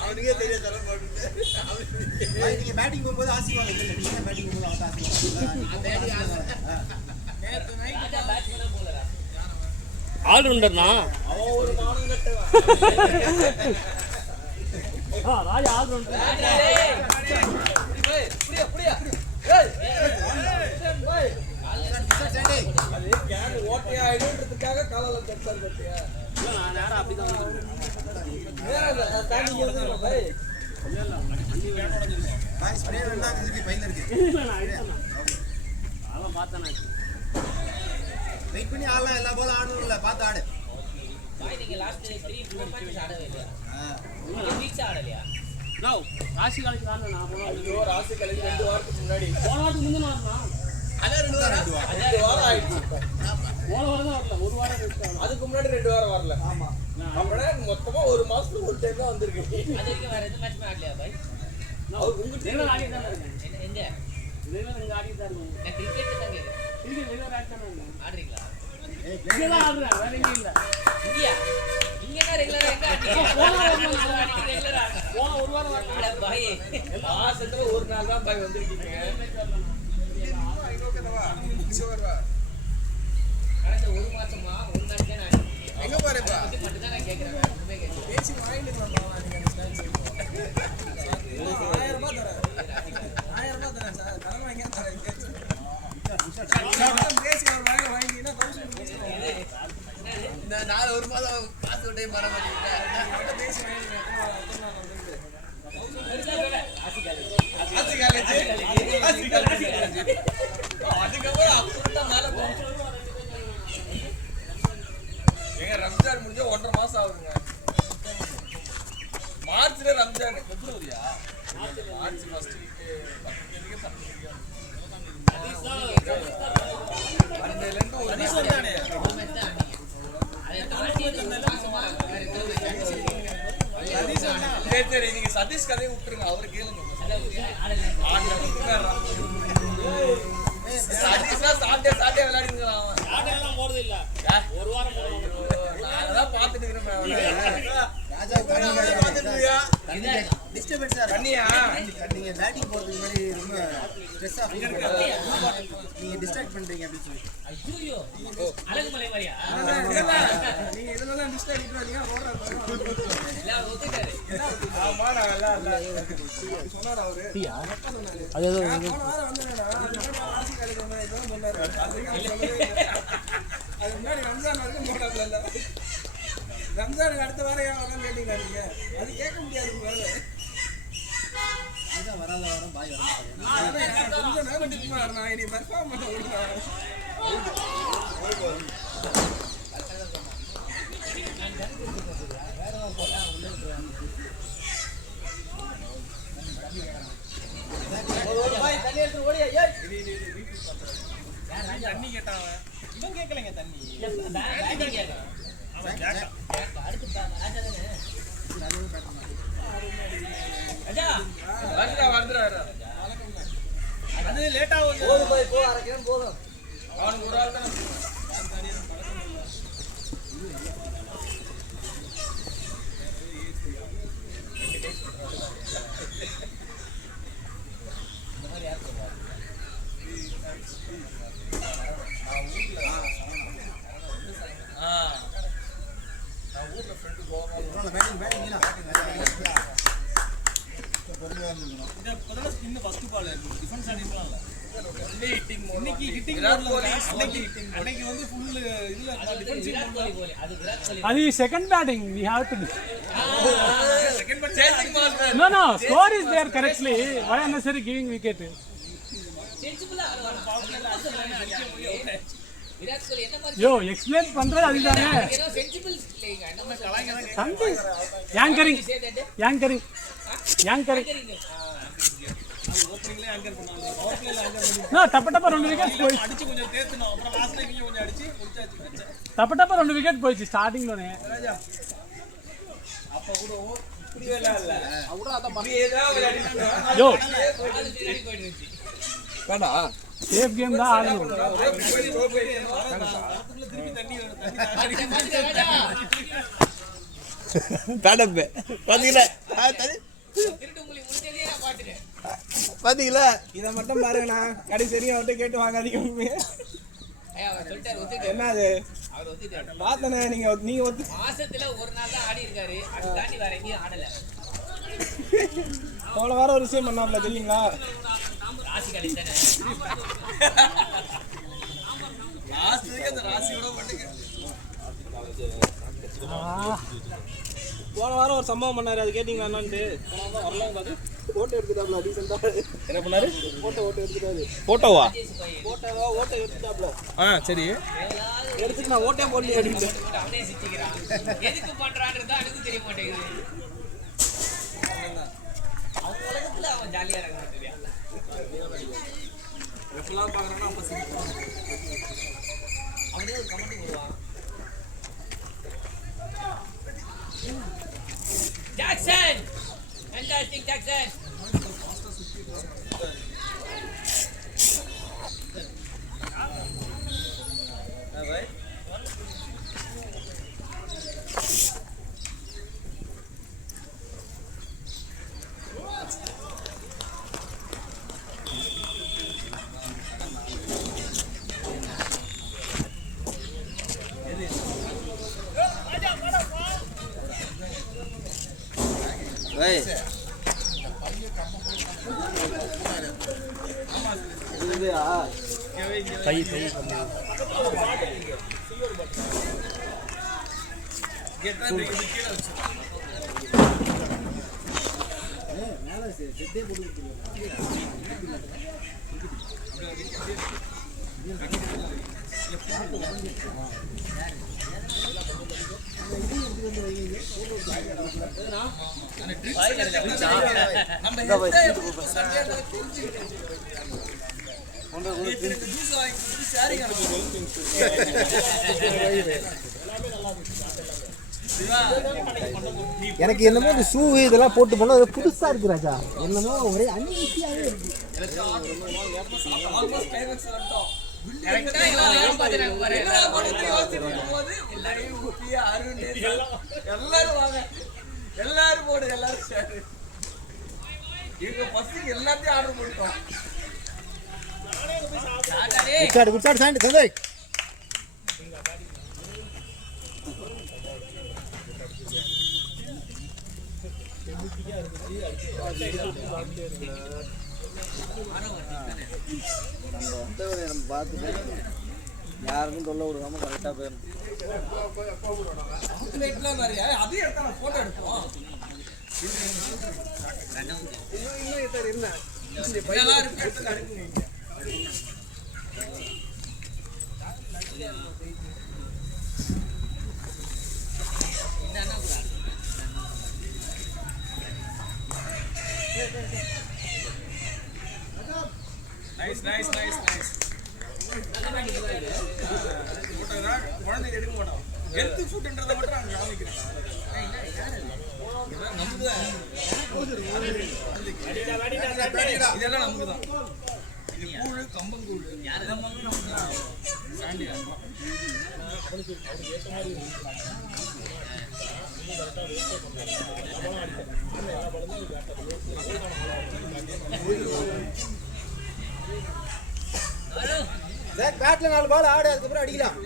அவனுக்கே தெரிய தர மாட்டேங்குது. நீங்கள் பேட்டிங் போகும்போது ஆசீர்வாதம் இல்லை. நீங்கள் பேட்டிங் போகும்போது அவன் ஆசீர்வாதம். ஆல்ரவுண்டர்னா அவன் ஒரு நானும் கட்டுவான். ராஜா ஆல்ரவுண்டர். புரியா புரியா அது கேன் ஓட்டையா ஆயிடுன்றதுக்காக காலால தட்டாரு கட்டியா இல்ல நான் நேரா அப்படிதான் நேரா தாண்டி போறது பாய் பாய் ஸ்ப்ரே வேணா இதுக்கு பையில இருக்கு இல்ல நான் அடிச்சேன் அதான் பார்த்தேன் நான் வெயிட் பண்ணி ஆடலாம் எல்லா பாலும் ஆடணும்ல பார்த்து ஆடு பாய் நீங்க லாஸ்ட் 3-4 மேட்ச் ஆடவே இல்லையா நீங்க வீக்ஸ் ஆடலையா நோ ராசி காலேஜ் தான் நான் போனோம் ஐயோ ராசி கலைஞர் 2 வாரத்துக்கு முன்னாடி போன வாரத்துக்கு முந்தின வாரம் அதான் 2 வாரம் ஆயிடுச்சு போன வாரம் தான் வரல ஒரு வாரம் கழிச்சு அதுக்கு முன்னாடி 2 வாரம் வரல ஆமா அப்படா மொத்தமா ஒரு மாசத்துக்கு ஒரு டைம் தான் வந்திருக்கு அது வரைக்கும் வேற எந்த மேட்ச் ஆடலையா பாய் அவர் உங்க ரெகுலர் ஆடி தான் இருக்கேன் எங்க ரெகுலர் இங்க ஆடி தான் இருக்கேன் நான் கிரிக்கெட் தான் கேக்குறேன் இங்க ரெகுலர் ஆடி தான் இருக்கேன் ஆடுறீங்களா இங்க தான் ஆடுறேன் வேற எங்க இல்ல இங்கயா இங்க தான் ரெகுலரா எங்க ஆடுறீங்க போன வாரம் நாலு மணிக்கு ரெகுலரா ஆடுறேன் போன ஒரு வாரம் அட பாய் மாசத்துல ஒரு நாள் தான் பாய் வந்திருக்கீங்க கடந்த ஒரு மாசமா ஒரு நாள் தான் ஆடுறீங்க எங்க பாருப்பா இது மட்டும் தான் நான் கேக்குறேன் வேற ஒண்ணுமே கேட்கல பேசி வாங்கிட்டு வந்தோம் நீங்க அந்த ஸ்டான்ஸ் 1000 ரூபாய் தரேன் 1000 ரூபாய் தரேன் சார் தரமா எங்க தரேன் பேசி அவர் வாங்கினா 1000 இந்த நாள் ஒரு மாதம் காசு விட்டே மர மாட்டேங்குது பேசி அதுக்கப்புறம் அப்படிதான் மேல போகும் எங்க ரம்ஜான் முடிஞ்ச 1.5 மாசம் ஆகுதுங்க மார்ச்ல ரம்ஜான் பிப்ரவரியா மார்ச் ஃபர்ஸ்ட் சரி நீங்க சதீஷ் கதையை விட்டுருங்க அவரு கேளுங்க சதீஷா சாட்டே விளையாடுங்களா ஆடெல்லாம் போறது இல்ல ஒரு வாரம் போறோம் நான் அதான் பாத்துட்டு டிஸ்டர்பன்ஸ் சார் பண்ணியா நீங்க பேட்டிங் போறதுக்கு முன்னாடி ரொம்ப ஸ்ட்ரெஸ்ஸா ஃபீல் நீங்க டிஸ்ட்ராக்ட் பண்றீங்க அப்படி சொல்லி ஐயோ அழகுமலை மாதிரியா நீங்க இதெல்லாம் டிஸ்டர்ப் பண்றீங்க எல்லாரும் ஒத்துட்டாரு ஆமா நான் எல்லாம் சொன்னாரு அவரு அது ஏதோ போன வாரம் வந்தேடா ராசி காலேஜ் வந்தேன் இதெல்லாம் சொன்னாரு அது முன்னாடி ரம்ஜான் வரைக்கும் போடாதுல்ல ரம்ஜானுக்கு அடுத்த வாரம் ஏன் வரலாம் கேட்டீங்களா நீங்க அது கேட்க முடியாது உங்களால இதான் வராத வாரம் பாய் ரம்ஜான் நான் இனி பெர்ஃபார்ம் பண்ண விடுறேன் தண்ணி கேட்டான் இவன் கேட்கலைங்க தண்ணி பேட்டிங் கேட்கறேன் அடுத்து ராஜா தானே ராஜா வந்துடா அது லேட் ஆகும் போ அரைக்கிறேன் போதும் அவனுக்கு ஒரு ஆள் தான் அது second batting we have to do. No, score is there correctly. Why unnecessary giving wicket? சென்சிபிளா விராட் கோலி என்ன மாதிரி Yo, explain பண்றது அதுதானே. ஏதோ சென்சிபிள் இல்லைங்க என்ன மாதிரி Something. Yankering. ஓப்பனிங்ல ஆங்கர் பண்ணாங்க பவர் பிளேல ஆங்கர் பண்ணி No, டப்ப 2 விக்கெட் போய். அடிச்சு கொஞ்சம் தேத்துனோம் அப்புறம் லாஸ்ட்ல இவங்க கொஞ்சம் அடிச்சு முடிச்சாச்சு டப்ப 2 விக்கெட் போயிச்சு ஸ்டார்டிங்லோனே. ராஜா அப்ப கூட இப்படியே இல்ல அவட அத ஏதோ விளையாடிட்டு Yo, அது பின்னாடி போயிட்டு இருந்துச்சு வேணா சேஃப் கேம் தான் ஆடணும். திருப்பி தண்ணி தண்ணி ராஜா தடப்பு பாத்தீங்களா திருட்டு உங்களுக்கு முடிஞ்சதே நான் பாத்துட்டேன் பாத்தீங்களா இதை மட்டும் பாருங்கண்ணா கடைசி அவர்கிட்ட கேட்டு வாங்காதீங்க உண்மையே ஐயா அவர் சொல்லிட்டாரு ஒத்துக்கிட்டாரு என்னது அவர் ஒத்துக்கிட்டாரு பார்த்தனே நீங்க ஒத்து மாசத்துல ஒரு நாள் தான் ஆடி இருக்காரு அது தாண்டி வேற எங்கேயும் ஆடல போன வாரம் ஒரு விஷயம் பண்ணாப்ல தெரியுங்களா ராசி காலேஜ் தானே லாஸ்ட்டுக்கு அந்த ராசி விட மாட்டேங்க. போன வாரம் ஒரு சம்பவம் பண்ணாரு, அது கேட்டீங்களா என்னன்ட்டு? வரலாம் பாத்து போட்டோ எடுத்துட்டாப்ல டீசெண்டா. என்ன பண்ணாரு? போட்டோ எடுத்துட்டாரு. போட்டோவா? ஓட்டோ எடுத்துட்டாப்ல. சரி. எடுத்துட்டு நான் ஓட்டே போடலையே அப்படின்னு. அவனே சிரிக்கிறான். எதுக்கு பண்றான்றது அவனுக்கு தெரிய மாட்டேங்குது. அவன் உலகத்துல அவன் ஜாலியா இருக்கான் தெரியா. எப்பலாம் பாக்குறானோ அப்ப சிரிப்பான். அவனே ஒரு கமெண்ட் போடுவான். Jackson! Fantastic Jackson! எனக்கு என்னமோ இந்த ஷூ இதெல்லாம் போட்டு போனா அது புதுசா இருக்கு ராஜா. என்னமோ ஒரே அன்ஈஸியாவே இருக்கு. எல்லாரும் வாங்க, எல்லாரும் போடு, எல்லாரும் ஷேர். எங்க பசங்க எல்லாத்தையும் ஆர்டர் பண்ணிட்டோம். குச்சாடு சாண்ட் தந்தை. நம்ம பார்த்துட்டு யாருக்கும் தொல்லை விடாம கரெக்டாக போயிடும். அதையும் எடுத்தா போட்டோ எடுப்போம். குழந்தைங்க எடுக்க மாட்டோம். ஹெல்த் ஃபுட்ன்றதை மட்டும் நான் கவனிக்கிறேன். இதெல்லாம் நமக்கு தான். இது கூழ், கம்பங்கூழ். சாண்டியா பேட்ல 4 பால் ஆடு, அதுக்கப்புறம் அடிக்கலாம்.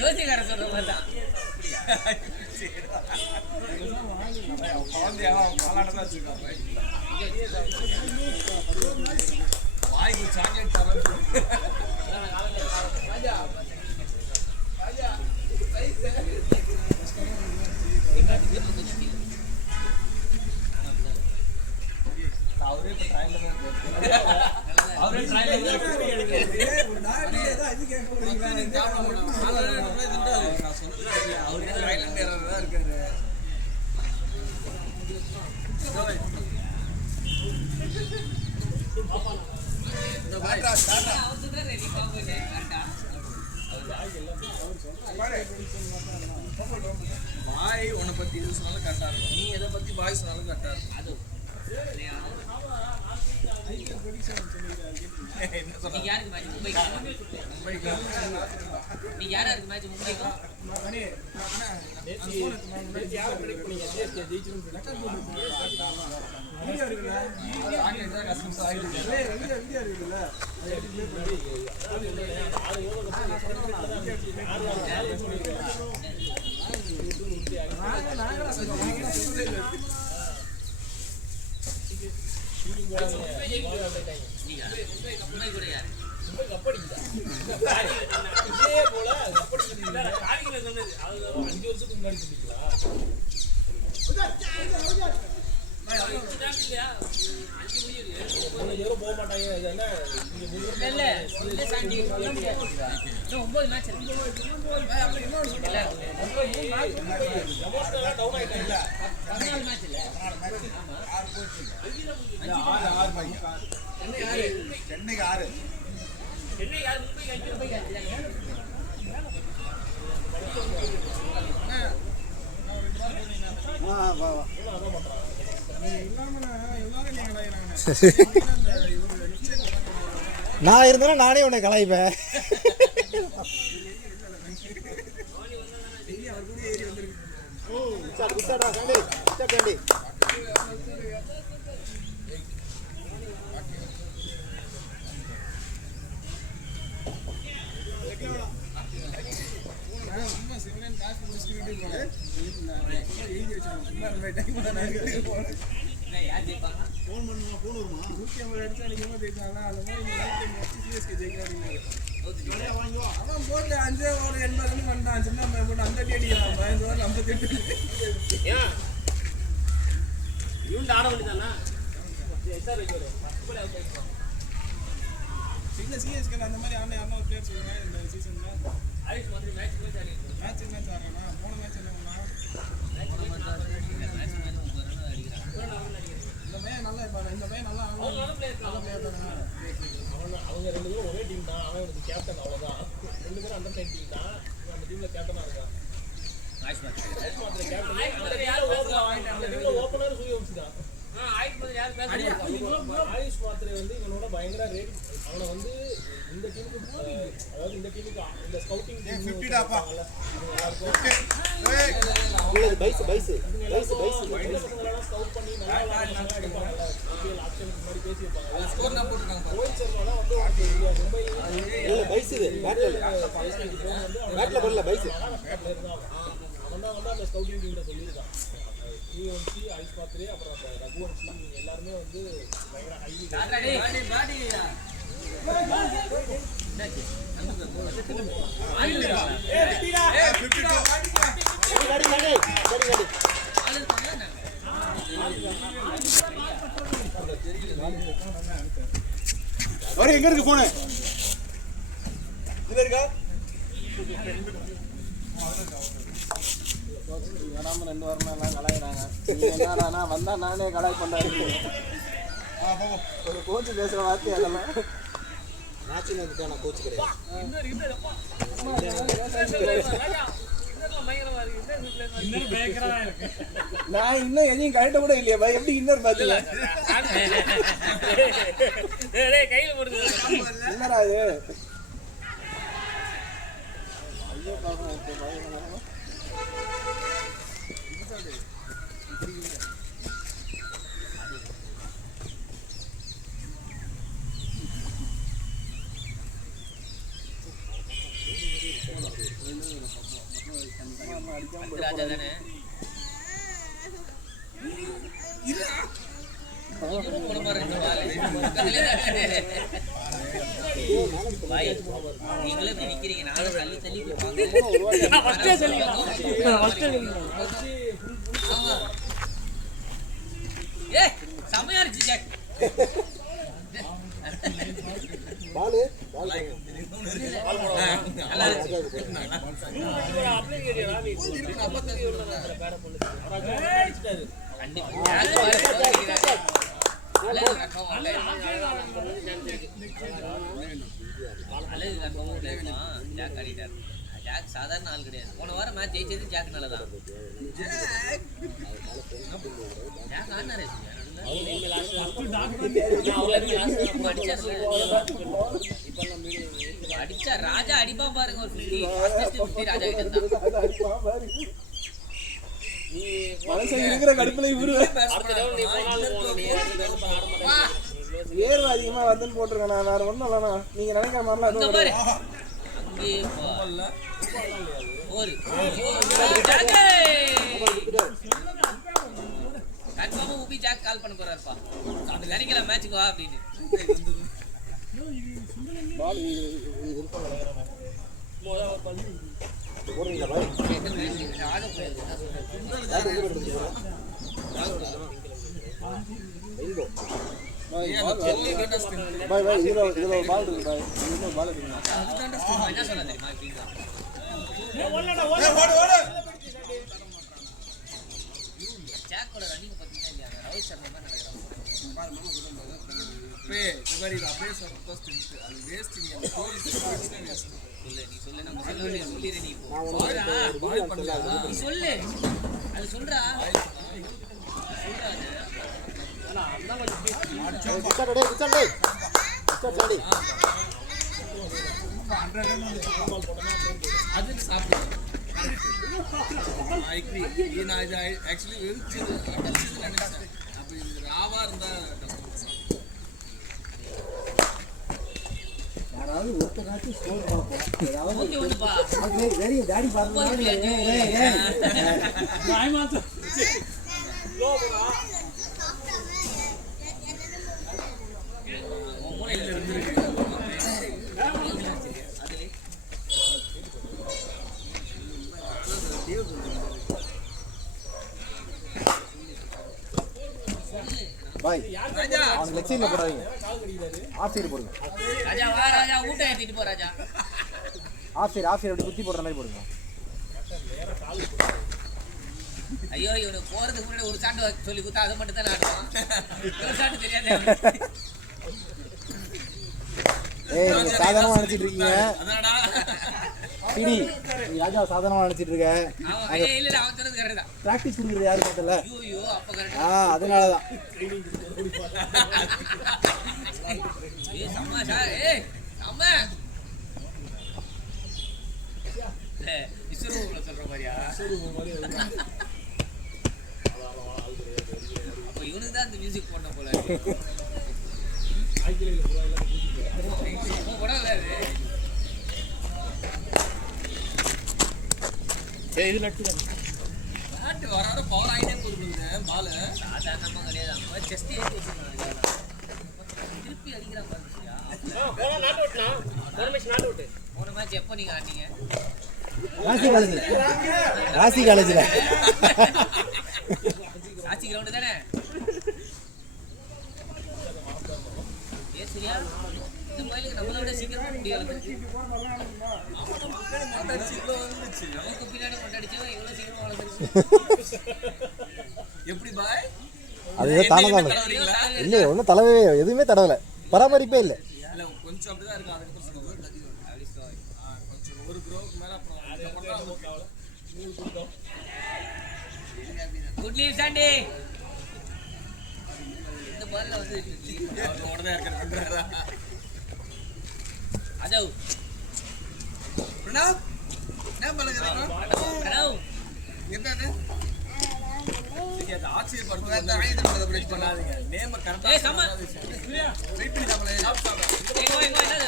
ஜோசிகார சொல்ற மாதிரி தான். வாய்க்கு சாக்லேட் தரேன். அவரே இப்போ ட்ரைனில் தான் அவரே ட்ரைனில் நான் சொன்னது அவரே ட்ரைனில் தான் இருக்காரு. பாய் உன்னை பத்தி எது சொன்னாலும் கரெக்டா இருக்கும், நீ எதை பத்தி பாய் சொன்னாலும் கரெக்டா இருக்கும். அது என்ன சொல்ற? நீங்க யாருக்கு மேட்ச் மும்பைக்கு? நீங்க யாருக்கு மேட்ச் மும்பைக்கு? மும்பை கூட யாரு? இதே போல காரிகளை சொன்னது அது 5 வருஷத்துக்கு முன்னாடி சொன்னீங்களா? போக மாட்டாங்க. இது என்ன இல்ல இல்ல சாண்டி 9 மேட்ச் இருக்கு. எமோஷனலா டவுன் ஆயிட்டாங்க. 14 மேட்ச் இல்ல. சென்னைக்கு 6 சென்னை யார் மும்பைக்கு 5 மும்பைக்கு 5 நான் இருந்தாலும் நானே உன்னை கலாய்ப்பேன். யார் ஜெயிப்பாங்க? இவன் ஆட வேண்டியதானா? எஸ்ஆர் வைக்கிறேன். அந்த மாதிரி ஆன யாரும் ஒரு பிளேயர் சொல்லுங்க இந்த சீசன்ல. ஆயுஷ் மாதிரி மேட்ச் போய் ஆடி மேட்ச் ஆடுறானா? போன மேட்ச் என்ன பண்ணா? இந்த பையன் நல்லா இருப்பாரு. இந்த பையன் நல்லா அவங்க 2 பேரும் ஒரே டீம் தான். அவன் எனக்கு கேப்டன், அவ்வளவுதான். 2 பேரும் அண்டர் 10 டீம் தான். அந்த டீம்ல கேப்டனா இருக்கான். ஆயுஷ் மாதிரி ஓபனர் சூரியவம்சி தான். ஆயுஷ் மாதிரி யார் பேசுறாங்க? ஆயுஷ் மாத்திரை வந்து இவனோட பயங்கர ரேட். அவனை வந்து இந்த டீமுக்கு, அதாவது இந்த டீமுக்கு இந்த ஸ்கவுட்டிங் டீம் 50 டாப்பா ஸ்கவுட் பண்ணி நல்லா அடிப்பாங்கல்ல. ஆப்ஷனுக்கு முன்னாடி பேசி வைப்பாங்க. ஸ்கோர் நான் போட்டுருக்காங்க பாரு. ரோஹித் சர்மானா வந்து மும்பை அவன் தான் வந்து அந்த ஸ்கவுட்டிங் டீம்ல சொல்லியிருக்கான். சூரியவம்சி, ஆயுஷ் மாத்திரை, அப்புறம் ரகுவம்சி, இவங்க எல்லாருமே வந்து பயங்கர ஹைலி எங்க இருக்கு போனு? இது இருக்கா? வராம 2 வாரமா எல்லாம் கலாய்றாங்க. என்னடா வந்தா நானே கலாய் பண்றேன். ஒரு கோச் பேசுற வார்த்தை அதெல்லாம். மேட்ச்ல வந்துட்டா நான் கோச் கிடையாது. நான் இன்னும் எதையும் கரெக்டா கூட இல்லையா பாய்? எப்படி இன்னொரு பாத்தீங்க? கையில போடுது என்னடா இது? ராஜா தானே? நீங்களே இப்படி நிக்கிறீங்க, நானும் தள்ளி தள்ளி ஏ செமையா இருந்துச்சு ஜாக். பாலு நல்லா இருந்துச்சு. கண்டிப்பா அழகு கன்ஃபார்மாக பிளே இருப்பான். ஜாக் ஆடிட்டார். ஜாக் சாதாரண ஆள் கிடையாது. போன வாரம் மேட்ச் ஜெயிச்சது ஜாக்னால தான். ஜாக் ஆடினாரே அடிச்சா ராஜா அடிப்பா பாருங்க ஒரு 50 ராஜா கிட்ட மனுஷன் இருக்கிற கடுப்புல இவரு வேர்வை அதிகமா வந்துன்னு போட்டிருக்கேன். நான் வேற ஒண்ணும் இல்லைண்ணா, நீங்க நினைக்கிற மாதிரிலாம் எதுவும் பாரு கிடையாது. அங்கே ஒரு கன்ஃபார்மா ஊபி ஜாக் கால் பண்ண போறாருப்பா. அது நினைக்கலாம் மேட்சுக்கு வா அப்படின்னு. போடுறீங்களா பாய்? பாய் பாய் இதுல ஒரு பால் இருக்கு பாய். இன்னொரு பால் எடுக்கணும். என்ன சொன்னா தெரியுமா இப்படிங்களா ஜாக்கோட ரன்னிங் பார்த்தீங்கன்னா இல்லையா ரோஹித் சர்மா மாதிரி நடக்கிறான். சொல்லு நீ சொல்லு நம்ம சொல்ல சொல்லிடு நீ நீ சொல்லு அது சொல்றா அது சாப்பிடு. நான் இது ஆக்சுவலி வெறுச்சது நினைச்சேன். அப்படி ராவா இருந்தா யாராவது ஒருத்தராச்சும் ஸ்கோர் பார்ப்போம். ஏதாவது ஓகே ஒண்ணுப்பா வெரி டாடி பார்த்து மூளையில இருந்து பாய் அவங்க லெக் சைடுல போடாதீங்க, ஆஃப் சைடு போடுங்க. ராஜா வா ராஜா ஊட்ட ஏத்திட்டு போ ராஜா. ஆஃப் சைடு அப்படி குத்தி போடுற மாதிரி போடுங்க. ஐயோ இவனுக்கு போறதுக்கு முன்னாடி ஒரு சாண்டு சொல்லி கொடுத்தா அதை மட்டும் தான் ஆடுவான். ஒரு சாண்டு தெரியாது. ஏய் நீங்க சாதாரணமா நினைச்சிட்டு இருக்கீங்க. அதான்டா பிடி நீ ராஜா சாதாரணமா நினைச்சிட்டு இருக்க. அவன் ஐயே இல்ல அவன் சொன்னது கரெக்ட் தான். பிராக்டிஸ் கொடுக்குறது யாரு பார்த்தல? ஐயோ அப்ப கரெக்ட். அதனாலதான் ஏய் சம்மா சார் ஏய் அம்மா இசுரூல சொல்ற மாதிரியா? அப்ப இவனுக்கு தான் அந்த மியூசிக் போட்ட போல இருக்கு. நாட்டு வர வர பவர் ஆகிட்டே போகுது பால். சாதாரணமா கிடையாது. அவங்க செஸ்ட் ஏற்றி வச்சிருக்காங்க. திருப்பி அடிக்கிறான் பாருங்க. போன மேட்ச் எப்போ நீங்க ஆடினீங்க? ராசி காலேஜ்ல ஆச்சி கிரவுண்ட் தானே? ஏ சரியா இந்த மயிலுக்கு நம்மளை விட சீக்கிரமா முடியாது. நமக்கு பின்னாடி கொண்டாடிச்சோம் இவ்வளோ சீக்கிரமா வளர்ந்துருச்சு. எப்படி பாய்? அதுதான் தானே இல்லை ஒன்றும் தலைவே எதுவுமே தடவலை, பராமரிப்பே இல்லை. இல்ல கொஞ்சம் அப்படிதான் இருக்கு. அதுக்கு கொஞ்சம் ஒரு ப்ரோக்கு மேல அப்புறம் குட் நியூஸ் சாண்டி. இந்த பால்ல வந்து உடனே இருக்கிற அதோ பிரணவ் என்ன பண்ணுங்க பிரணவ் என்னது நீங்க அது ஆச்சரியப்படுறது பண்ணாதீங்க. நேம கரெக்டா ஏய் சம்மா வெயிட் பண்ணி சாப்பிடலாம். எங்க என்னது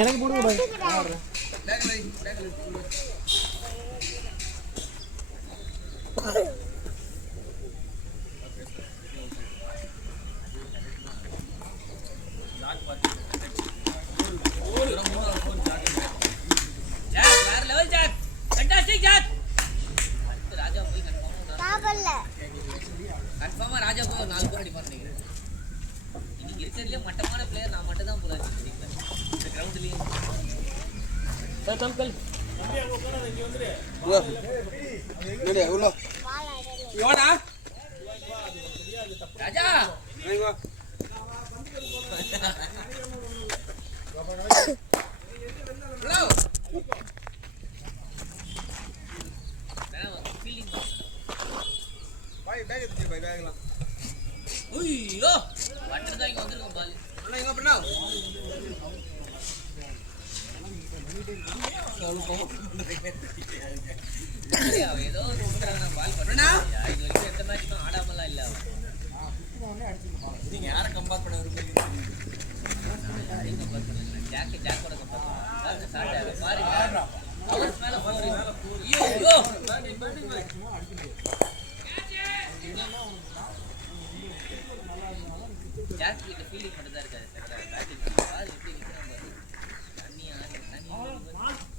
எனக்கு போடுங்க பாய். ஜாக் வேற லெவல் ஜாக் ஃபேண்டாஸ்டிக் ஜாக். ராஜா போய் கன்ஃபார்மா ராஜா போய் ஒரு 4 கோடி அடிப்பான்னு நினைக்கிறேன். இன்னைக்கு இருக்கிறதுல மட்டமான பிளேயர் நான் மட்டும் தான் போல இருக்கேன் இந்த கிரவுண்ட்லயும். கல் ராஜா ஃபீலிங் பாய் பேக் எடுத்து பாய் பேக்லாம். ஐயோ வட்டர் தான் இங்க வந்திருக்கும் பால். அண்ணா எங்க பண்ணா? அவன் ஏதோ ஒரு பால் பண்ணா இது வரைக்கும் எந்த மேட்சும் ஆடாமலாம் இல்ல அவன். நீங்க யாரை கம்பேர் பண்ண விரும்புறீங்க? ஜாக்கோட கம்பேர் சாட்டை பாருங்க அவர் மேல போறீங்க. ஐயோ ஐயோ ஜாக் கிட்ட ஃபீலிங் மட்டும் தான் இருக்காது சார். பேட்டிங் பால் எப்படி நிக்கிறாங்க பாரு. தண்ணி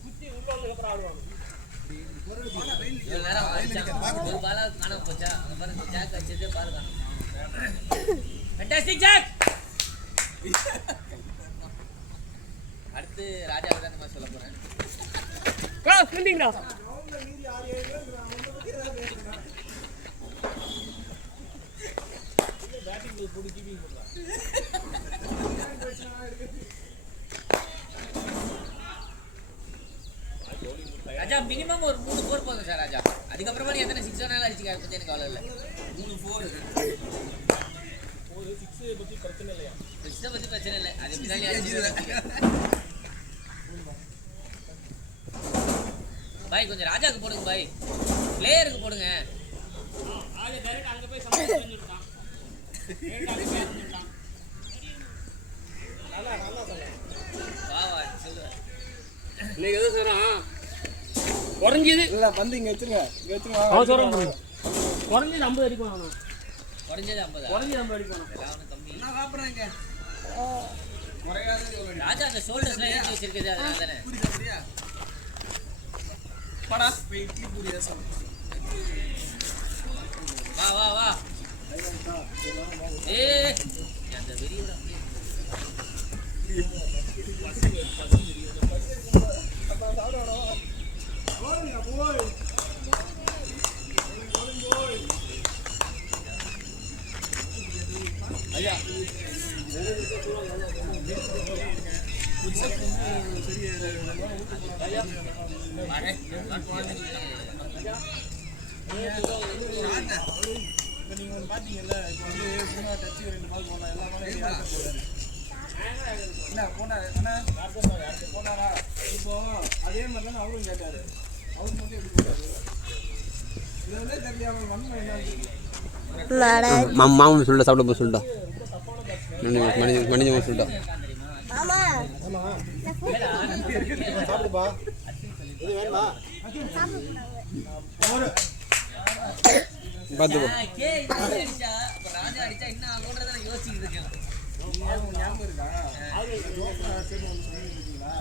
குத்தி உள்ள வந்து அப்புறம் ஆடுவாங்க. இவ்வளவு நேரம் அடிச்சான். ஒரு பாலா காணாம போச்சா? அங்க பாருங்க ஜாக் அடிச்சதே பால் காணோம். Fantastic jack. அடுத்து ராஜாவை தான் நம்ம சொல்ல போறேன். கிளாஸ் நின்றீங்களா? ராஜா மினிமம் ஒரு 3 4 போதும் சார் ராஜா. அதுக்கப்புறமா நீ எத்தனை 6 வேணாலும் அடிச்சுக்க பத்தி எனக்கு கவலை இல்லை. 3 4 ஒரு 6 பத்தி பிரச்சனை இல்லையா? 6 பத்தி பிரச்சனை இல்லை. அது எப்படி தான் அடிச்சு பாய் கொஞ்சம் ராஜாக்கு போடுங்க பாய். பிளேயருக்கு போடுங்க. ஆளு டைரக்ட் அங்க போய் சமைச்சு வந்துட்டான். டைரக்ட் அங்க போய் வந்துட்டான். வா வா சொல்லுங்க. இன்னைக்கு எது சொல்றான்? குறைஞ்சது இல்ல வந்து இங்க வச்சிருங்க. இங்க வச்சிருங்க. அவன் சொல்றான். குறைஞ்சது 50 அடிக்கும் அவன். குறைஞ்சது 50. குறைஞ்சது 50 அடிக்கும். எல்லாம் ஒன்றும் கம்மி. என்ன காப்புறாங்க? முறையாதது எவ்வளவு? ராஜா அந்த ஷோல்டர்ஸ்லாம் ஏற்றி வச்சிருக்குது அதனால தானே. புரியுதா? படா போய் இட்லி பூரி ரசம். வா வா வா. ஏய் அந்த வெறியோட ஐயா நீங்க வந்து பாத்தீங்கல்ல இப்போ வந்து டச் 2 பால் போனா எல்லா பாலும் யார் போறாரு என்ன போனாரு அண்ணா போனாரா இப்போ அதே மாதிரி தான் அவரும் கேட்டாரு அவரு மட்டும் எப்படி போட்டாரு இது வந்து தெரியல அவன் வன்மை என்ன மாமன் சொல்லிட்டா சாப்பிட போய் சொல்லிட்டா மணிஜமா சொல்லிட்டா மாமா சாப்பிடுப்பா இது வேணுமா பார்த்துப்பா அடிச்சா இப்போ ராஜா அடிச்சா என்ன ஆகுன்றத நான் யோசிச்சுட்டு இருக்கேன். ஞாபகம் இருக்கா ஜோக்கா சரி ஒன்று சொல்லியிருக்கீங்களா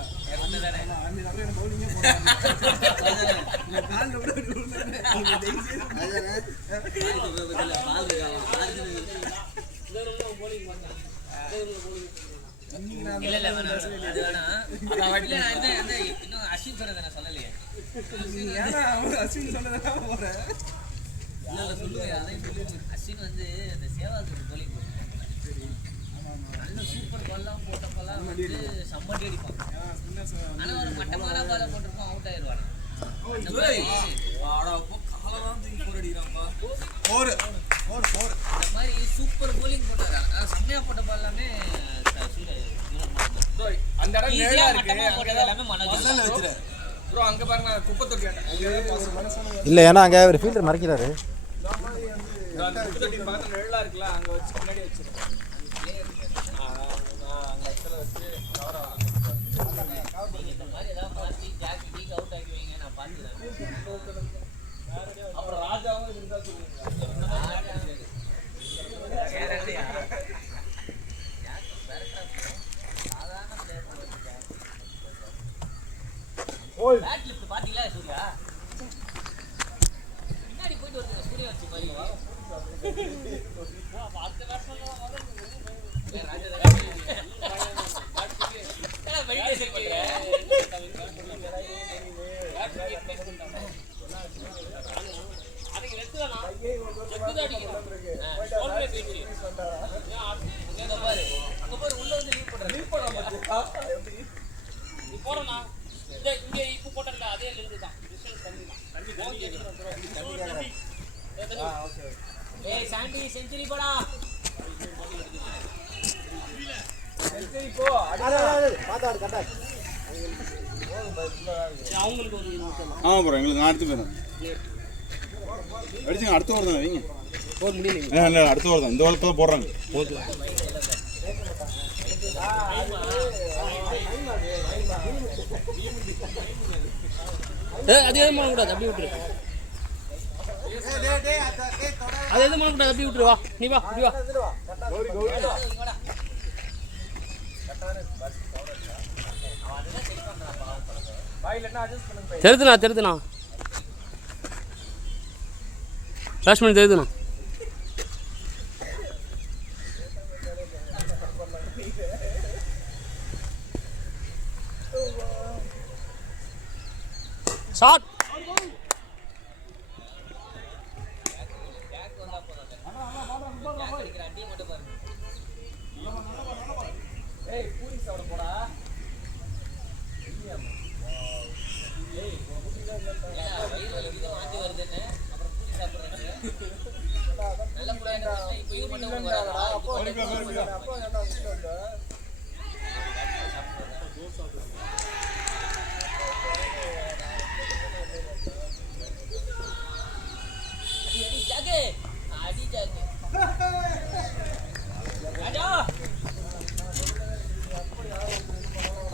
அதுதானே. அந்த நபர் எனக்கு பவுலிங்கே போடுறாங்க நான் கூட இல்ல இல்ல வேணாம் அது வேணாம். இல்ல நான் இந்த இன்னும் அஸ்வின் சொன்னதை நான் சொல்லலையே. ஏன்னா அஸ்வின் சொன்னதான் போறேன் இல்ல இல்ல சொல்லுங்க அதையும் சொல்லுங்க. அஸ்வின் வந்து அந்த சேவாக்கு போலிங் போட்டுருக்காங்க. நல்ல சூப்பர் பால்லாம் போட்டப்பெல்லாம் வந்து சம்மட்டி அடிப்பான். ஆனா ஒரு மட்டமான பாலை போட்டிருப்பான் அவுட் ஆயிடுவான். அந்த மாதிரி சூப்பர் போலிங் போட்டாரு. செம்மையா போட்ட பால் எல்லாமே அந்த இடம் நேரா இருக்கு போட்டது எல்லாமே மனோஜ். ப்ரோ அங்க பாருங்க குப்பை தொட்டி இல்லை ஏன்னா அங்கே ஒரு ஃபீல்டர் மறைக்கிறாரு அந்த குப்பை தொட்டி பக்கத்துல நிழலா இருக்குல்ல அங்க வச்சு முன்னாடி வச்சிருக்கேன் அங்க இடத்துல வச்சு கவரா இந்த மாதிரி ஏதாவது மாற்றி ஜாக்கி டீக் அவுட் ஆக்கி வைங்க நான் பார்த்துக்கிறேன். அப்புறம் ராஜாவும் இருந்தா சொல்லுங்க பேட் லிஃப்ட் பாத்தீங்களா சூர்யா? பின்னாடி போயிட்டு வருங்க சூர்யா வச்சு மாதிரி. போறோம்ண்ணா இங்க இப்போ போட்டல அதே லென்த் தான் டிஸ்டன்ஸ் கம்மி தான் ஏய் சாண்டி செஞ்சுரி போடா செஞ்சுரி போ பாத்தாடு கரெக்டா அவங்களுக்கு ஒரு ஆமாம் ப்ரோ எங்களுக்கு நான் அடுத்து போயிடும் அடிச்சுங்க அடுத்த ஓவர் தான் வைங்க போர் முடியல இல்லை அடுத்த ஓவர் தான் இந்த ஓவர் தான் போடுறாங்க அது எதுவும் பண்ணக்கூடாது அப்படி விட்டுரு அது எதுவும் பண்ணக்கூடாது அப்படி விட்டுரு வா நீ வா இப்படி வா தெரிதுண்ணா பேட்ஸ்மேன் தெரிதுண்ணா ஷாட்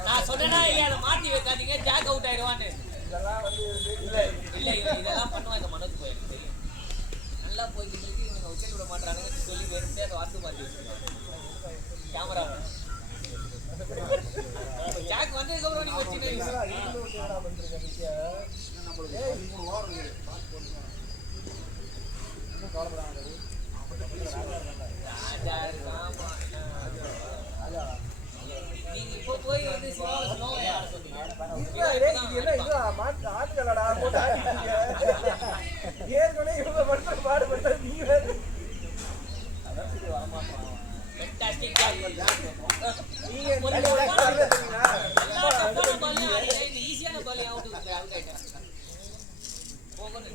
நான் சொன்னேன்னா இல்லையா அதை மாற்றி வைக்காதீங்க ஜாக் அவுட் ஆயிடுவான்னு இல்லை இதெல்லாம் பண்ணுவான் இந்த மனோஜ் போய் எனக்கு தெரியும் நல்லா போய்கிட்டு இருக்கு இவங்க உச்சல் விட மாட்டாங்கன்னு சொல்லி வேணும்னே அதை வார்த்தை மாற்றி வச்சுருக்காங்க கேமரா ஜாக் வந்ததுக்கப்புறம் நீ வச்சுட்டு நீங்க இப்போ போய் வந்து ஸ்லோவா ஆட சொன்னீங்க ஆட்டுகளடா போட்டு ஏற்கனவே இவங்க மட்டும் பாடுபட்டா நீங்க ஃபேண்டாஸ்டிக் ஜாக் நீங்க ஈஸியான பால் அவுட் ஆயிட்டேன் போகணும்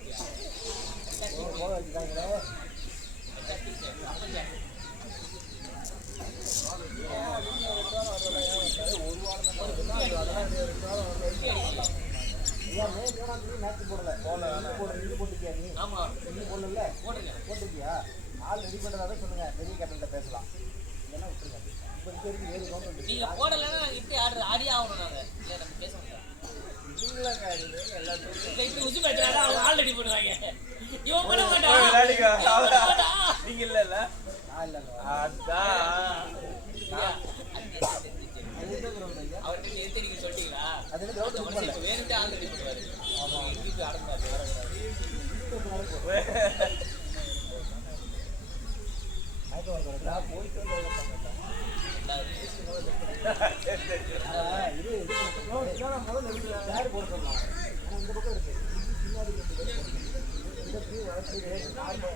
போட்டுக்கியா ஆள் ரெடி பண்றதா சொல்லுங்க பெரிய கேப்டன் பேசலாம் இல்லைன்னா விட்டுருங்க நீங்க போடலைன்னா நாங்க இப்படி ஆடியே ஆகணும் நாங்க இல்லை நம்ம பேச முடியாது இப்படி உச்சி பேசுறாங்க அவங்க ஆள் ரெடி பண்ணுவாங்க இவன் பண்ண மாட்டான் நீங்க இல்ல அவர்கிட்ட நிறுத்தி நீங்க சொல்லிட்டீங்களா வேணுட்டு ஆள் ரெடி பண்ணுவாரு எங்கிட்டு ஆடக்கூடாது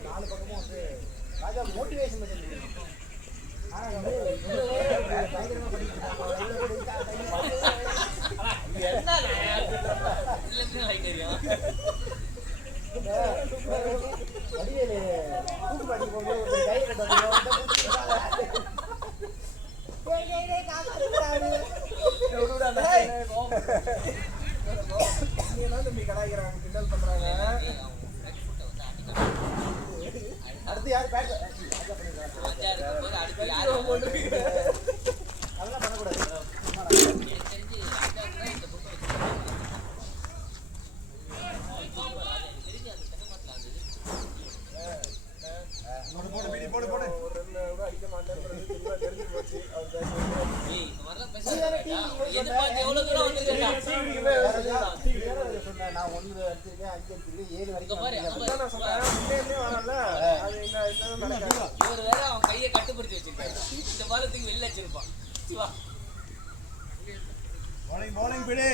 நாலு பக்கமும் வந்து ராஜா மோட்டிவேஷன் வடிவேலு கூட்டு பாட்டி போகும்போது கை கலாய்க்கிறாங்க கிண்டல் பண்றாங்க அடுத்து யார் பேட் அதெல்லாம் பண்ணக்கூடாது அடிக்க மாட்டேன் நான் 1 அடிச்சிருக்கேன் 5 அடிச்சிருக்கேன் 7 வரைக்கும் இவர் வேற அவன் கையை கட்டுப்படுத்தி வச்சிருக்காரு இந்த பாலத்துக்கு வெளில வச்சிருப்பான் சிவா bowling பிடி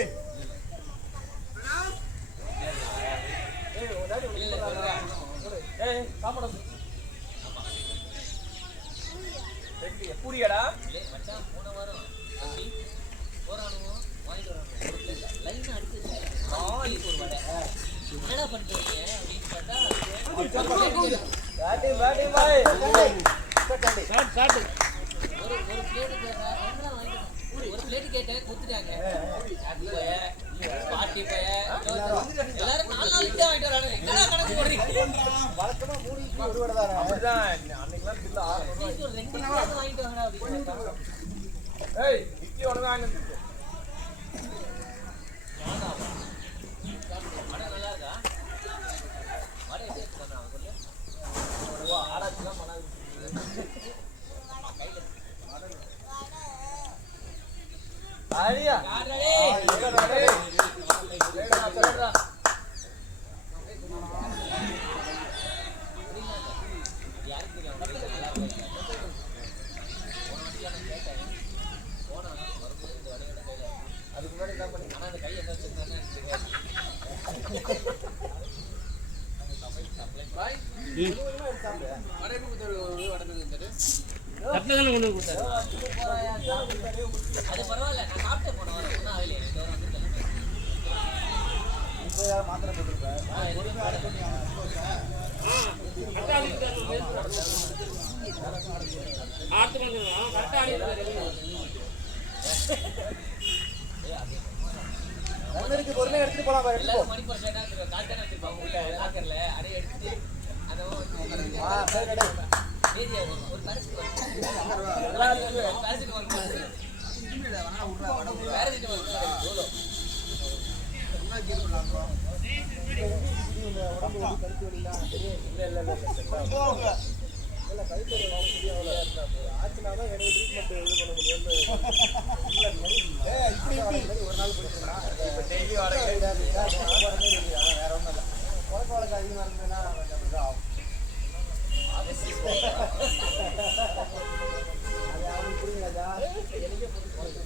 புரியடா மச்சான் போன வாரம் போரானுவோம் வாங்கிட்டு வராங்க லைன் அடிச்சு ஒரு வடை என்னடா பண்றீங்க அப்படின்னு பார்த்தா ஒரு பிளேட் கேட்டேன் கொடுத்துட்டாங்க பார்ட்டி போய எல்லாரும் 4 நாளைக்கு தான் வாங்கிட்டு வராங்க என்னடா கணக்கு போடுறீங்க வழக்கமா 3 இட்லி ஒரு வடை தானே அப்படிதான் அன்னைக்கெல்லாம் பில்லு 600 2 கிலோ வாங்கிட்டு வாங்கடா அப்படின்னு ஏய் இட்லி உடனே வாங்கிட்டு வடை நல்லா இருக்கா வடை எப்படி இருக்கானா சொல்லு ஆராய்ச்சிலாம் பண்ணாது ஆரியா அதுக்கு முன்னாடி என்ன பண்ணி ஆனா அந்த கை என்ன வச்சிருந்தானே அது பரவாயில்ல நான் சாப்பிட்டே போன வாரம் ஒன்றும் ஆகலையே 2 வாரம் வந்து மாத்திரை போட்டுருப்பேன் பொறுமையா எடுத்துட்டு போலாம் பாரு எல்லாரும் மணி போற ஷர்ட்டா கால்தான வச்சிருப்பாங்க உள்ள லாக்கர்ல அடைய எடுத்து அந்த ஏரியா ஒரு பரிசு ஆச்சுனாதான் எனக்கு ட்ரீட்மெண்ட் இது பண்ண முடியும் ஒரு நாள் போயிட்டுனா டெய்லி வேற ஒன்றும் இல்லை உடம்பு வழக்கு அதிகமாக இருந்ததுன்னா கொஞ்சம் ஆகும் அவனுக்கு புரியுங்களா எனக்கே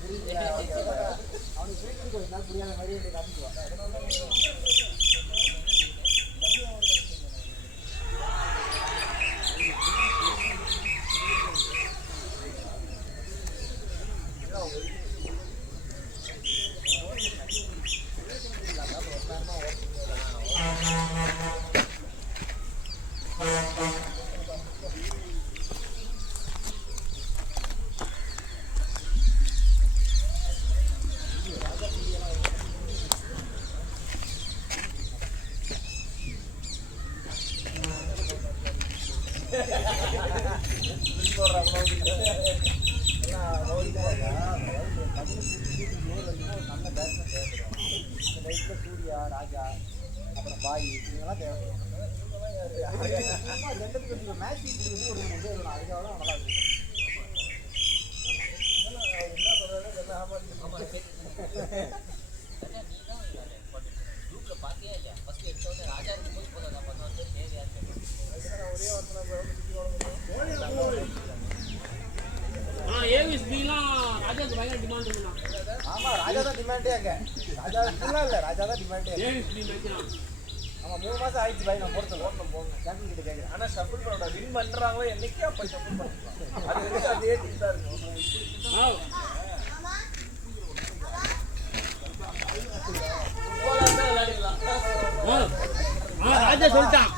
புரியுது அவனுக்கு புரியுது கொஞ்ச நாள் புரியாத மாதிரி எனக்கு காமிக்குவான் சூர்யா ராஜா அப்புறம் பாய் இவங்கெல்லாம் தேவைப்படும் மேட்ச் அதுக்காக தான் நல்லா இருக்கும் என்ன சொல்றது குரூப்ல பாத்தியா இல்லையா ஃபர்ஸ்ட் எடுத்த உடனே ராஜா இருக்கும்போது போதும் நம்ம வந்து தேவையா இருக்கு ஒரே ராஜாக்கு பயங்கர டிமாண்ட் இருக்குண்ணா. ஆமா ராஜா தான் டிமாண்டே அங்க. ராஜா ஃபுல்லா இல்ல, ராஜா தான் டிமாண்டே. ஆமா 3 மாசம் ஆயிடுச்சு பை நான் போறது ஓட்டணும் போங்க. கேப்டன் கிட்ட கேக்குறேன். ஆனா ஷஃபிள் பண்ணடா வின் பண்றாங்களோ என்னைக்கே அப்ப ஷஃபிள் பண்ணலாம். அது வந்து அதே டீம் தான் இருக்கும். ராஜா சொல்லிட்டான்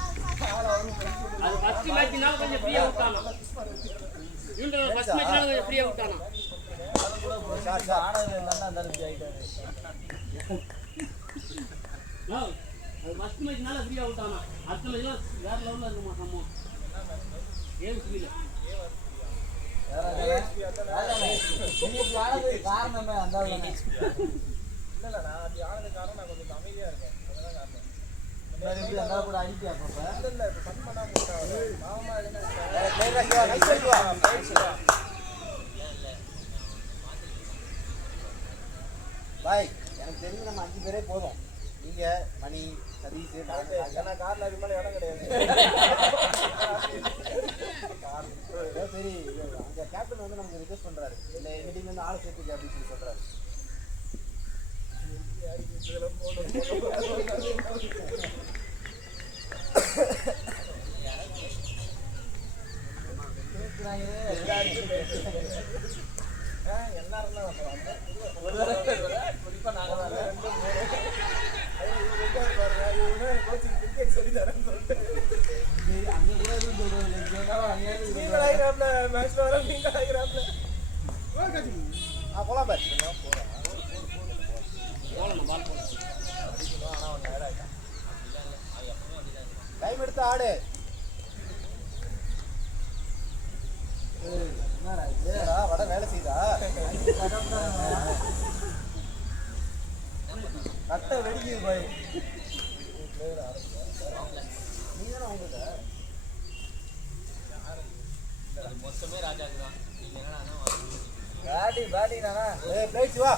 அது ஃபர்ஸ்ட் மேட்ச்னால கொஞ்சம் ஃப்ரீயா விட்டானா. இவங்க ஃபர்ஸ்ட் மேட்ச்னால கொஞ்சம் ஃப்ரீயா விட்டானா. சார் சார் ஆனது நல்லா இருந்தாலும் ஆயிட்டாரு. அது ஃபர்ஸ்ட் மேட்ச்னால ஃப்ரீயா விட்டானா. அடுத்த மேட்ச்ல வேற லெவல்ல இருக்குமா சமம். ஏன் புரியல. காரணமே அந்த இல்ல நான் அது ஆனது காரணம் நான் கொஞ்சம் அமைதியா இருக்கேன். அதனால காரணம். எப்படி அந்த கூட அடிப்பியா அப்ப? இல்ல இப்ப ஃபன் பண்ணா போறாங்க. மாமா என்ன பாய் எனக்கு தெரிஞ்சு நம்ம 5 பேரே போதும். நீங்க மணி சதீஷ் ஏன்னா கார்ல அது மேல இடம் கிடையாது. சரி அங்க கேப்டன் வந்து நமக்கு ரிக்வெஸ்ட் பண்றாரு. இல்ல மீட்டிங்ல இருந்து ஆளை சேர்த்துக்க அப்படின்னு சொல்லி சொல்றாரு. எல்லாரும் தான் குறிப்பா நாங்க தான் 2 3 பாருங்க இவனே கோச்சிங் கிரிக்கெட் சொல்லி தரேன்னு சொல்லிட்டு அங்க கூட இருந்து சொல்றேன் நீங்க ஆயிராப்ல மேட்ச் வர நீங்க ஆயிராப்ல போலாம் பாரு போலாம் பால் போலாம் ஆனா அவன் டயர்ட் ஆயிட்டான் டைம் எடுத்து ஆடு என்னடா வட வேலை செய்தா கட்டை வெடிக்குது பாய் நீங்க தானே உங்களுக்கு அது மொத்தமே ராஜாக்கு தான். நீங்க என்னன்னா பேட்டி நானா பிளேட்ஸ் வா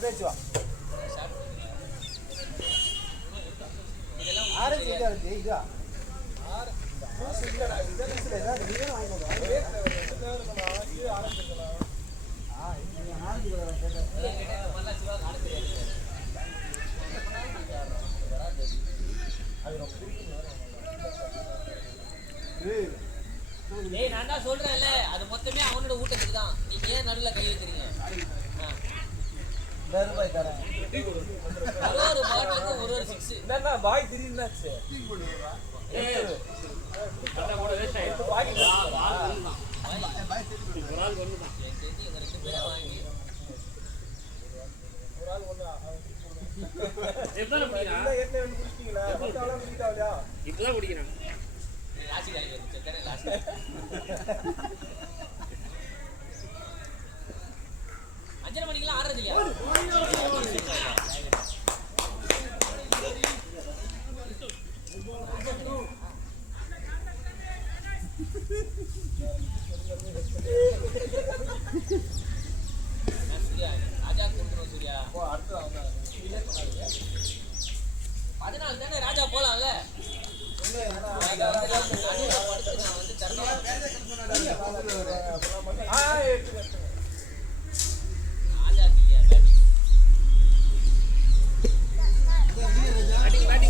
பிளேட்ஸ் வா ஆரஞ்சு இல்ல வந்து இதா ஜூஸ் இல்லடா இத இல்லடா நீங்க வாங்குங்க ஆரஞ்சு இருக்கலாம் நீங்க ஆரஞ்சு கேட்டா மல்ல சிவா காண தெரியாது. டேய் நான் தான் சொல்றேன்ல அது மொத்தமே அவனோட ஊட்டத்துக்கு தான். நீங்க ஏன் நடுவுல கை வைக்கிறீங்க? ரூபாய் தரேன் ஒரு பாட்டுக்கு ஒரு 6. என்னன்னா பாய் திடீர்னாச்சு அத கூட வேஸ்ட் ஆயிடுச்சு பால் ஒண்ணுதான் ஒரு ஆள் ஒண்ணுதான் எனக்கு தெரிஞ்சு இவங்க 2 பேரை வாங்கி ஒரு ஆள் ஒண்ணா எத்தனை குடிக்கிறான் இல்ல ஏற்கனவே குடிச்சீங்களா மத்தாலாம் குடிக்காதயா இப்பதான் குடிக்கிறான் ராசி காலி வந்து செக்கனே ராசி. அஞ்சரை மணிக்கெல்லாம் ஆடுறது இல்லையா? சூர்யா ராஜா கூப்பிடுறோம் சூர்யா. அதனால தானே ராஜா போலாம்ல. ராஜா படுத்து நான் வந்து தரணும். ராஜா இல்லையா பேட்டிங்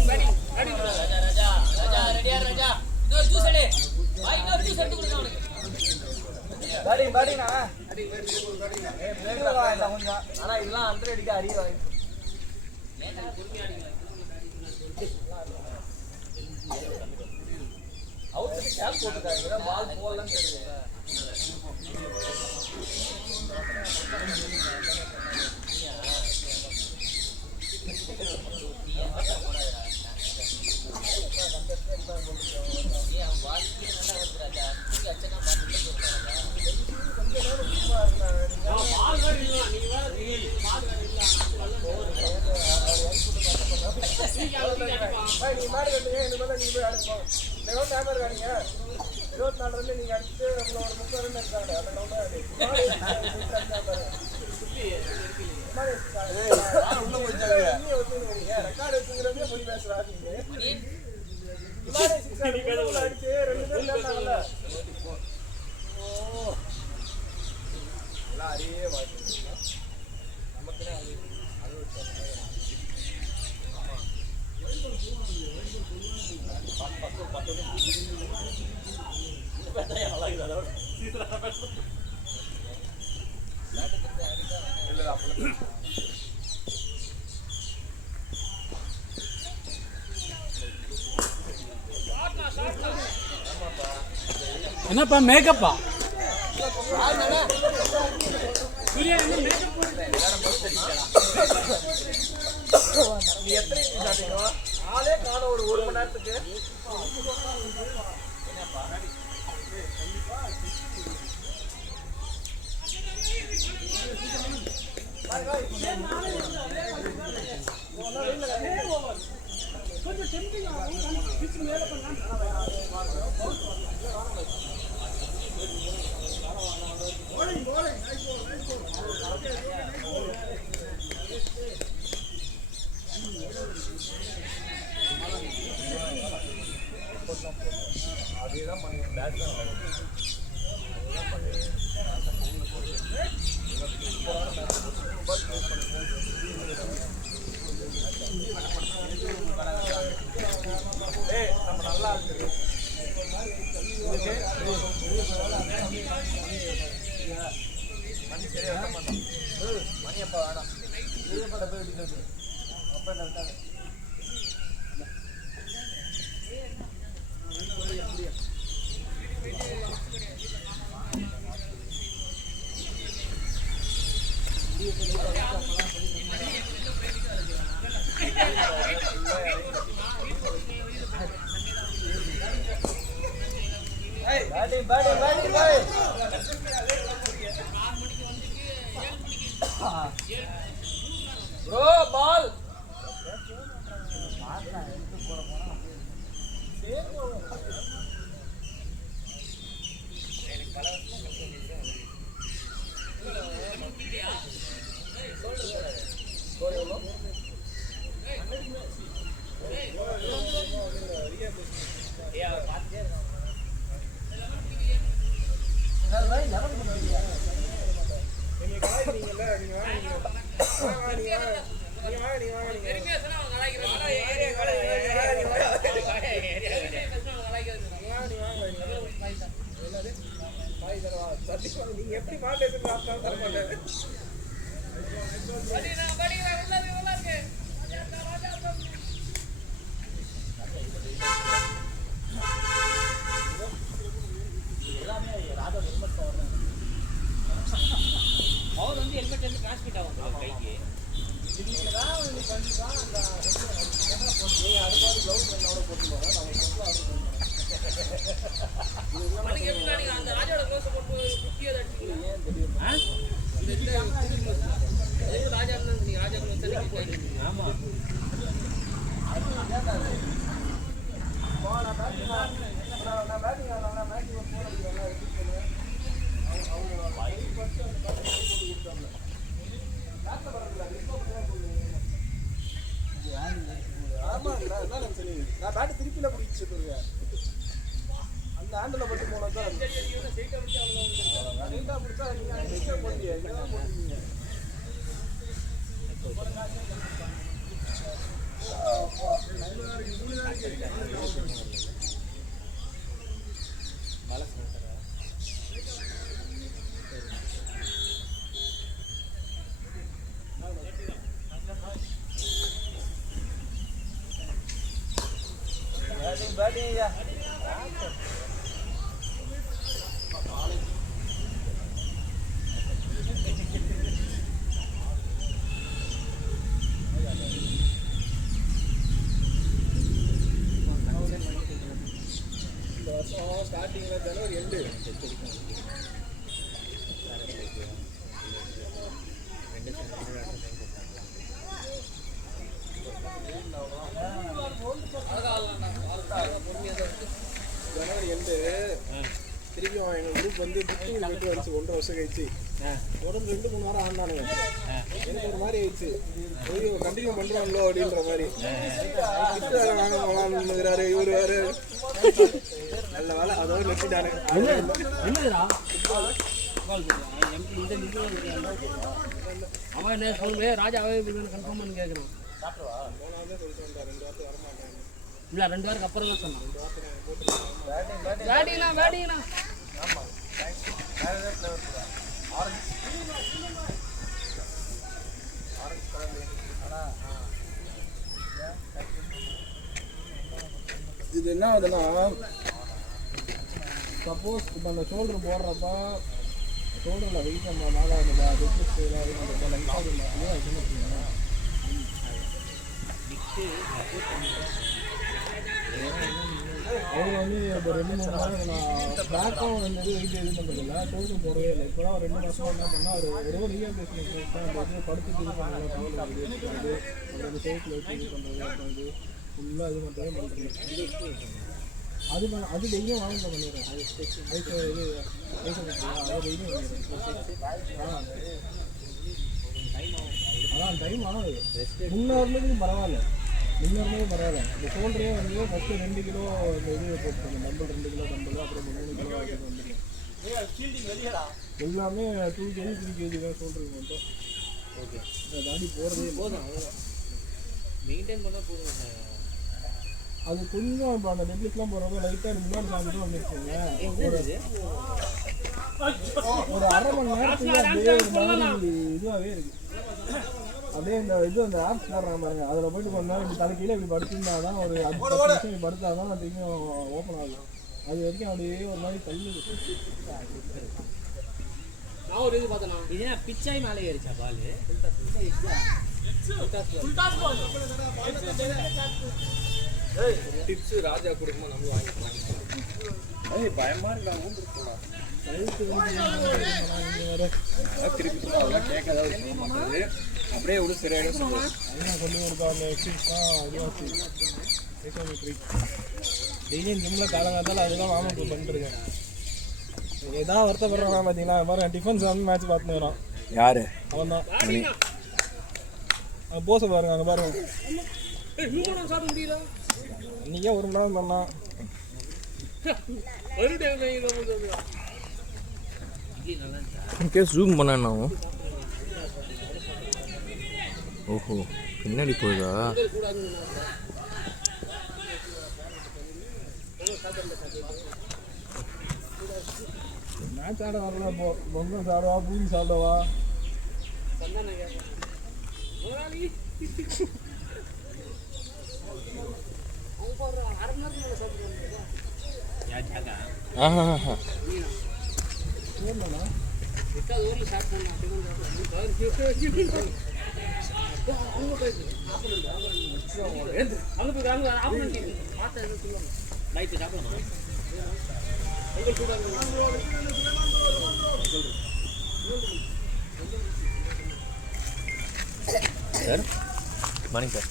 ராஜா ரெடியா ராஜா. இன்னொரு ஜூஸ் எடு. பாய் இன்னொரு ஜூஸ் எடுத்து கொடுங்க அவனுக்கு. பாடினா ஆனா இதெல்லாம் 100 அடிக்க அறிய வாங்கி அவுட்டு கேப் போட்டுட்டாங்க பால் போடலன்னு தெரியுது. பால் கார்டு இல்ல நீ வேற பால் கார்டு இல்ல நீ மாடு கட்டுங்க இந்த மாதிரி நீங்க போய் ஆடுங்க. இந்த கேமரா காணிங்க 24 ரன் நீங்க அடிச்சு உங்களை ஒரு 30 ரன் எடுத்தாங்க அந்த ரவுண்ட் ஆடி உள்ள போயிட்டாங்க நீ ஒத்துறீங்க ரெக்கார்ட் எடுத்துங்கறதே போய் பேசுறாங்க மாடு 6 அடிச்சு 2 ரன் எடுத்தாங்கல ஓ லாரியே வாங்கி நமக்கு அது என்னப்பா மேக்கப்பா சூர்யா என்ன மேக்கப் நீ எத்தனை சாப்பிட்டீங்க ஆளே காண ஒரு மணி நேரத்துக்கு அதேதான் பண்ணி பேட் தான் நம்ம நல்லா இருக்கு மணியப்பா வேணாம் பெரியப்பா போய் விட்டு அப்பா என்ன விட்டாங்க ப்ரோ பால் நீங்க எப்படி மாட்டேன் தர மாட்டேன் அவர் வந்து ஹெல்மெட் வந்து டிரான்ஸ்மிட் ஆகும் கைக்கு அந்த ராஜாவோட க்ளோஸ் போட்டு குட்டியை ராஜா நீங்க ராஜா க்ளோஸ் ஆமா நான் பேட்டு திருப்பில பிடிச்சிட்டு அந்த ஹேண்டில் மட்டும் போனதான் பிடிச்சா நீங்க போட்டீங்க ஸ்டார்டிங்கில் ஜனவரி எண்டு ஜனவரி எண்டு திருப்பியும் எங்கள் குரூப் வந்து புக்கிங் போட்டு வந்துச்சு 1.5 வருஷம் கழிச்சு உடம்பு 2-3 வாரம் ஆனானுங்க எனக்கு ஒரு மாதிரி ஆயிடுச்சு ஐயோ கண்டினியூ பண்ணுறாங்களோ அப்படின்ற மாதிரி வாங்க போகலான்னுங்கிறாரு இவர் வேறு நல்ல வேலை அதோட நிறுத்திட்டானு அவன் என்ன சொல்லுவே ராஜாவே கன்ஃபார்ம் பண்ணி கேட்குறான் இல்லை 2 வாரத்துக்கு அப்புறம் தான் சொன்னான் வேடிங்கண்ணா இது என்ன ஆகுதுன்னா சப்போஸ் இப்போ அந்த ஷோல்டர் போடுறப்ப ஷோல்டரில் வெயிட் பண்ணுறதுனால அந்த பிஸ்னஸ் எல்லாம் இது பண்ணுறப்ப லைட்டாக அவங்க வந்து இப்போ 2-3 நாள் நான் பேக்கும் வந்து வெயிட் இது பண்ணுறதில்ல ஷோல்டர் போடவே இல்லை இப்போ தான் 2 மாதம் என்ன பண்ணால் ஒரு ரீஹாபிலிட்டேஷன் தான் அந்த வந்து படுத்துட்டு இது பண்ணுறது அப்புறம் அந்த சோப்பில் வச்சு இது பண்ணுறது அப்புறம் இது ஃபுல்லாக இது பண்ணுறது அது டெய்லியும் வாங்க பண்ணிடுறேன் இது அது டெய்லியும் பண்ணிடுறேன் அதான் டைம் ஆகுது முன்னே பரவாயில்ல இந்த ஷோல்டரே வந்து ஃபஸ்ட்டு 2 கிலோ இந்த இது போட்டுருங்க டம்பிள் 2 கிலோ டம்பிள் அப்புறம் 3 கிலோ அது வந்துடும் எல்லாமே 2 kg 3 kg தான் ஷோல்டருக்கு மட்டும் ஓகே அதை தாண்டி போகிறதே போதும் மெயின்டைன் பண்ணால் போதும் அது கொஞ்சம் இப்போ அந்த நெட்லிஸ்லாம் போகிறப்ப லைட்டாக முன்னாடி சாப்பிட்டு வந்துருச்சுங்க ஒரு அரை மணி நேரத்துக்கு அப்படியே ஒரு மாதிரி இதுவாகவே இருக்கு. அப்படியே இந்த இது அந்த ஆப்ஸ் போடுறாங்க பாருங்க, அதில் போயிட்டு கொஞ்ச நேரம் இப்படி தலைக்கீழே இப்படி படுத்திருந்தா தான் ஒரு 10 நிமிஷம் இப்படி படுத்தா தான் நான் திரும்பியும் ஓப்பன் ஆகும். அது வரைக்கும் அப்படியே ஒரு மாதிரி தள்ளுது. நான் ஒரு இது பார்த்தேன். இது என்ன பிச்சாய் மேலே ஏறிச்சா பால்? டிப்ஸ் ராஜா கொடுக்கும்போது நம்மளும் வாங்கிக்கலாம். பயமா இருக்கா ஊந்துருக்கலாம் திருப்பி சொன்னா அதெல்லாம் கேட்காத மாட்டாது. அப்படியே விட சரியாயிடும் சொல்லுவாங்க. சொல்லி கொடுத்தா அந்த எக்ஸசைஸ் தான் இதுவாச்சு. டெய்லியும் ஜிம்மில் காலங்காத்தாலும் அதுதான் வார்ம் அப் பண்ணிட்டுருக்கேன். ஏதாவது வருத்தப்படுறான் பார்த்தீங்களா? பாருங்க டிஃபன் சாமி மேட்ச் பார்த்துன்னு வரான். யாரு அவன் தான். அங்கே போச பாருங்க, அங்கே பாருங்க. இன்னைக்கே 1 மணி நேரம் பண்ணான். ஜூம் பண்ணா ஓஹோ பின்னாடி போகுதா? மேட்ச் ஆட வரல, பொங்கல் சாப்பிடவா பூரி சாப்பிடவா? Sir morning sir.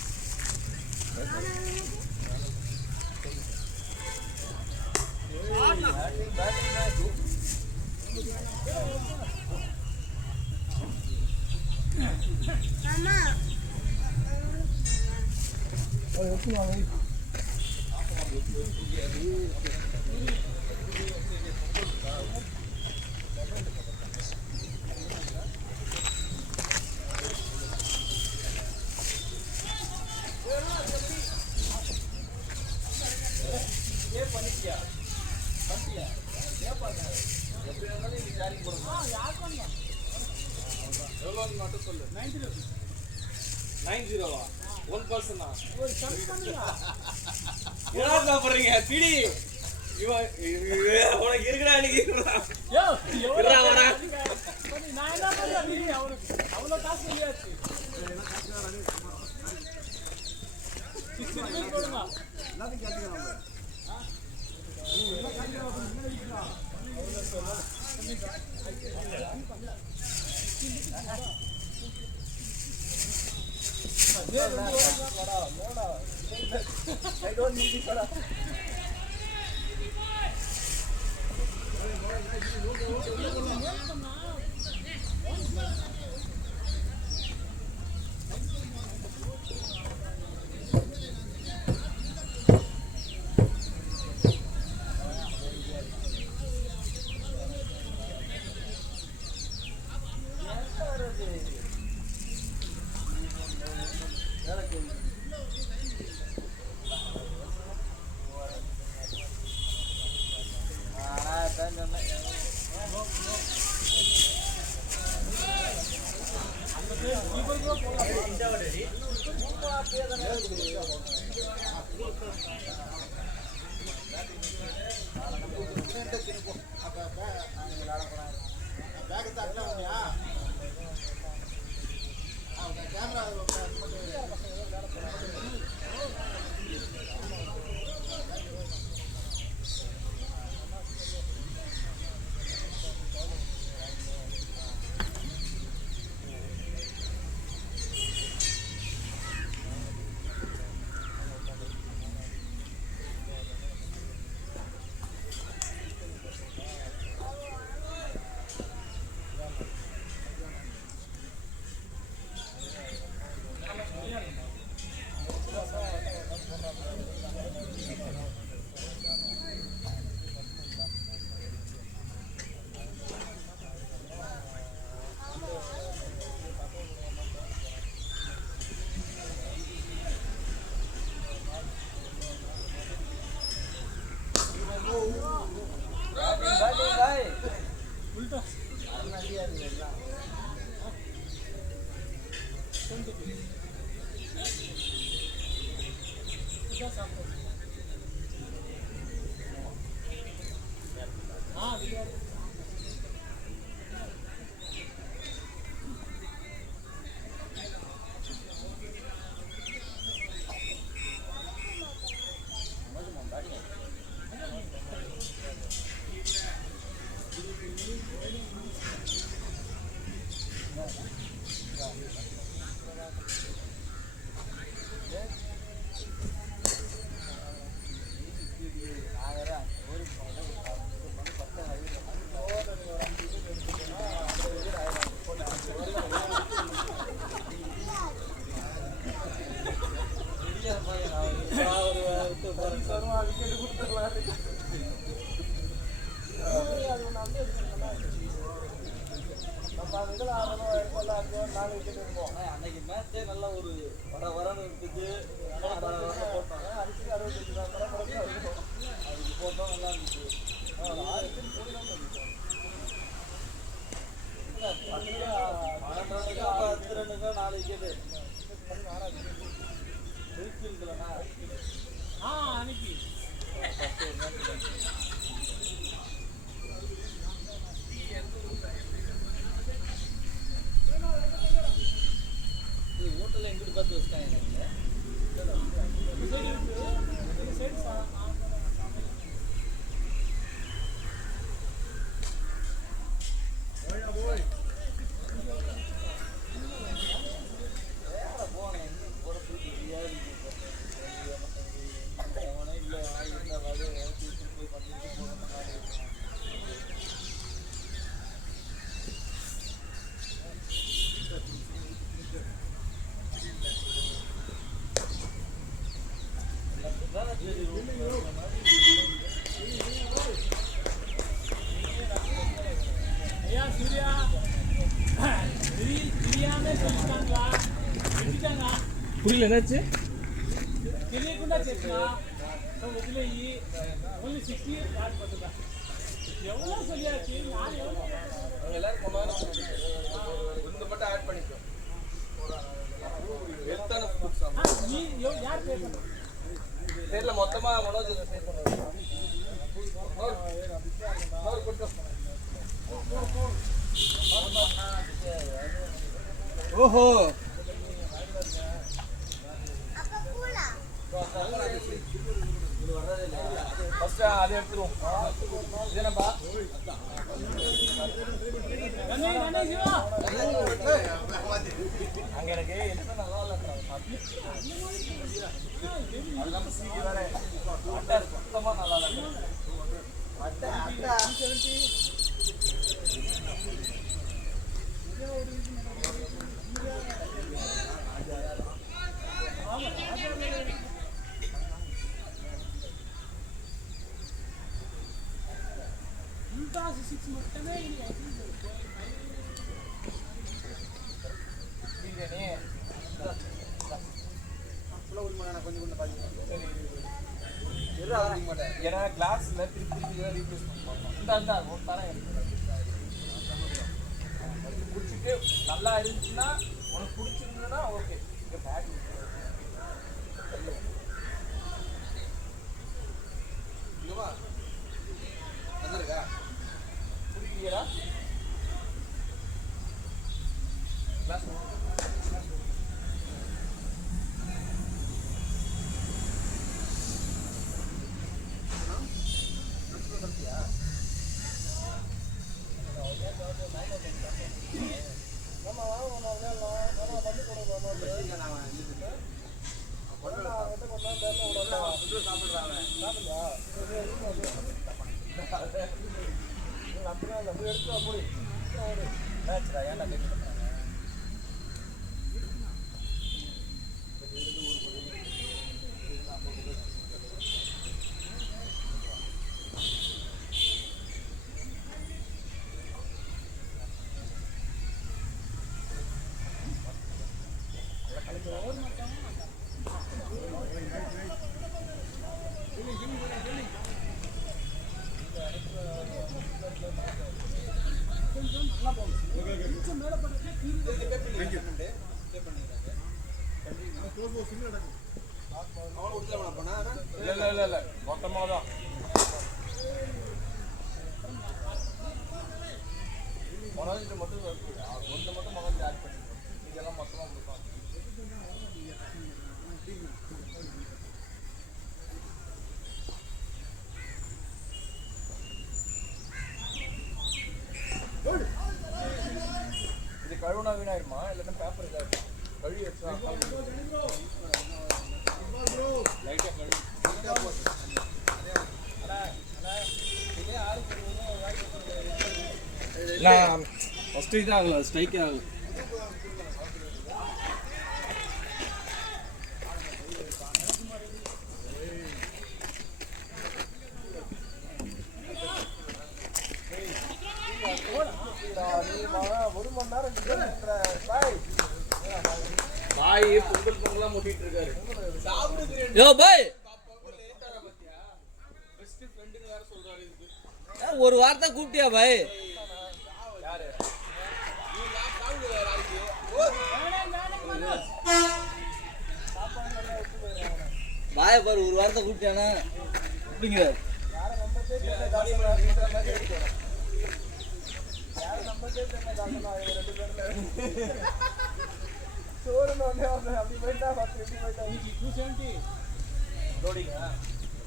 மட்டும் சொல்லு. 90 1 person என்ன சாப்பிடுறீங்க? பிடி உனக்கு இருக்குடா இன்னைக்கு நான் என்ன பண்றேன்? அவ்வளோ காசு இல்லையாச்சு. எல்லாத்தையும் கேட்டுக்கலாம். அன்னைக்கு மேட்சே நல்ல ஒரு வரன்னு இருந்துச்சு. அடிச்சு 65 அதுக்கு போட்டோம் நல்லா இருந்துச்சு. 10 ரன்னுக்கோ 4 விக்கெட்டு அன்னைக்கு ஹோட்டலில் எங்கிட்டு பார்த்து வச்சுட்டாங்க புரியல என்னாச்சு? తెలియకుండా చేసిన వదిలేయి ఓన్లీ 60 రాకపోతుందా எவ்வளோ சொல்லியாச்சு நான் எவ்வளோ எல்லாரும் கொஞ்சம் மட்டும் ஆட் பண்ணிக்கோ. ஹெல்த்தான ஃபுட்ஸ் நீ யார் பேசணும் தெரியல, மொத்தமா மனோஜ் சேர்த்து ஓஹோ ஃபர்ஸ்ட் அதை எடுத்துருவோம். இதுனப்பா அங்க எனக்கு என்ன நல்லா இல்லை அதெல்லாம் சீக்கி வேற அட்டை சுத்தமா நல்லா இல்லை அட்டை மட்டுமே ஏன்னா கிளாஸ்ல திருப்பி ரீப்ளேஸ் பண்ணுவாங்க. இந்த ஒரு தரம் குடிச்சிட்டு நல்லா இருந்துச்சுன்னா உனக்கு பிடிச்சிருந்ததுன்னா ஓகே. இங்க பேக் புரியுதா கிளாஸ் லிட்டர் மட்டும் ஒன்று மட்டும் மகன் ஆட் பண்ணிக்கணும் இதெல்லாம் மொத்தமாக கொடுப்பாங்க. இது கழுவுனா வீணாயிடுமா இல்லைன்னா பேப்பர் இதாகிடுமா? கழுவி வச்சா லைட்டாக கழுவி ஃபஸ்ட்டு இது ஆகல ஸ்ட்ரைக்கே ஆகல. ஒரு மணி நேரம் பாய் பொங்கல் பொங்கலாம் முட்டிட்டு இருக்காரு. யோ பாய் ஒரு வார்த்தை கூப்பிட்டியா பாய்? பாய பாரு ஒரு வார்த்தை கூப்பிட்டியானா அப்படிங்கிறார்.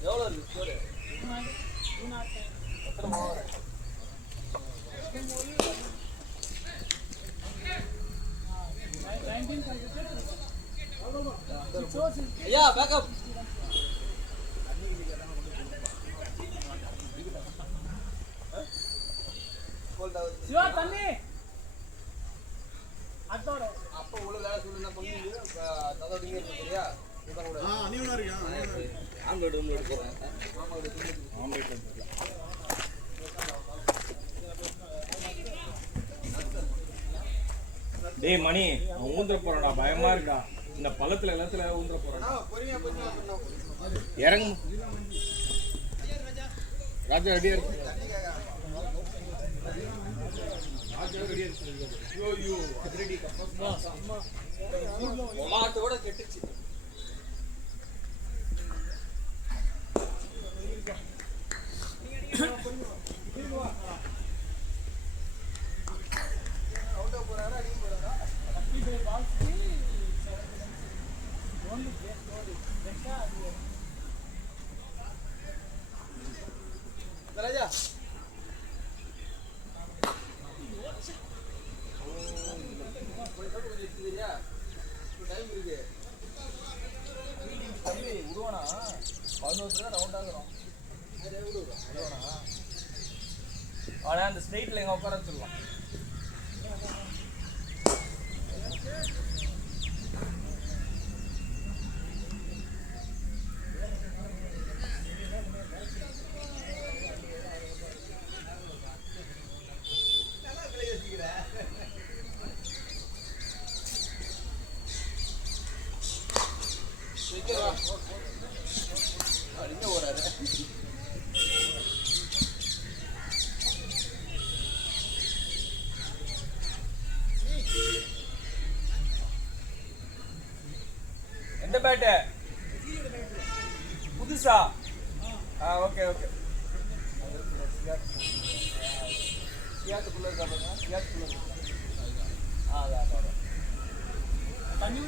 எவ்வளோ இருக்கு ஸ்கோரு? ஐயா பேக்கப் சிவா தண்ணி அதோட அப்போ உள்ள வேலை சொல்லுன்னா பண்ணி ததோடிங்க சரியா ஆம்லெட் ஊம்லெட் போகிறேன். டேய் மணி அவன் ஊந்துற போறான்டா, பயமா இருக்கா. இந்த பள்ளத்துல எல்லாத்துல ஊந்துற போறான். இறங்கு ராஜா ரெடியா இருக்கு. மாட்டோட கெட்டுச்சு. உருவானா 11 ரவுண்ட் ஆகுறோம். அவனை அந்த ஸ்ட்ரெயிட்ல எங்க உட்கார வச்சிடலாம். எந்த பேட்டு புதுசா? Okay okay. சியாத்துக்குள்ள இருக்கா பாருங்க. சியாத்துக்குள்ள இருக்கா? அதான் தண்ணி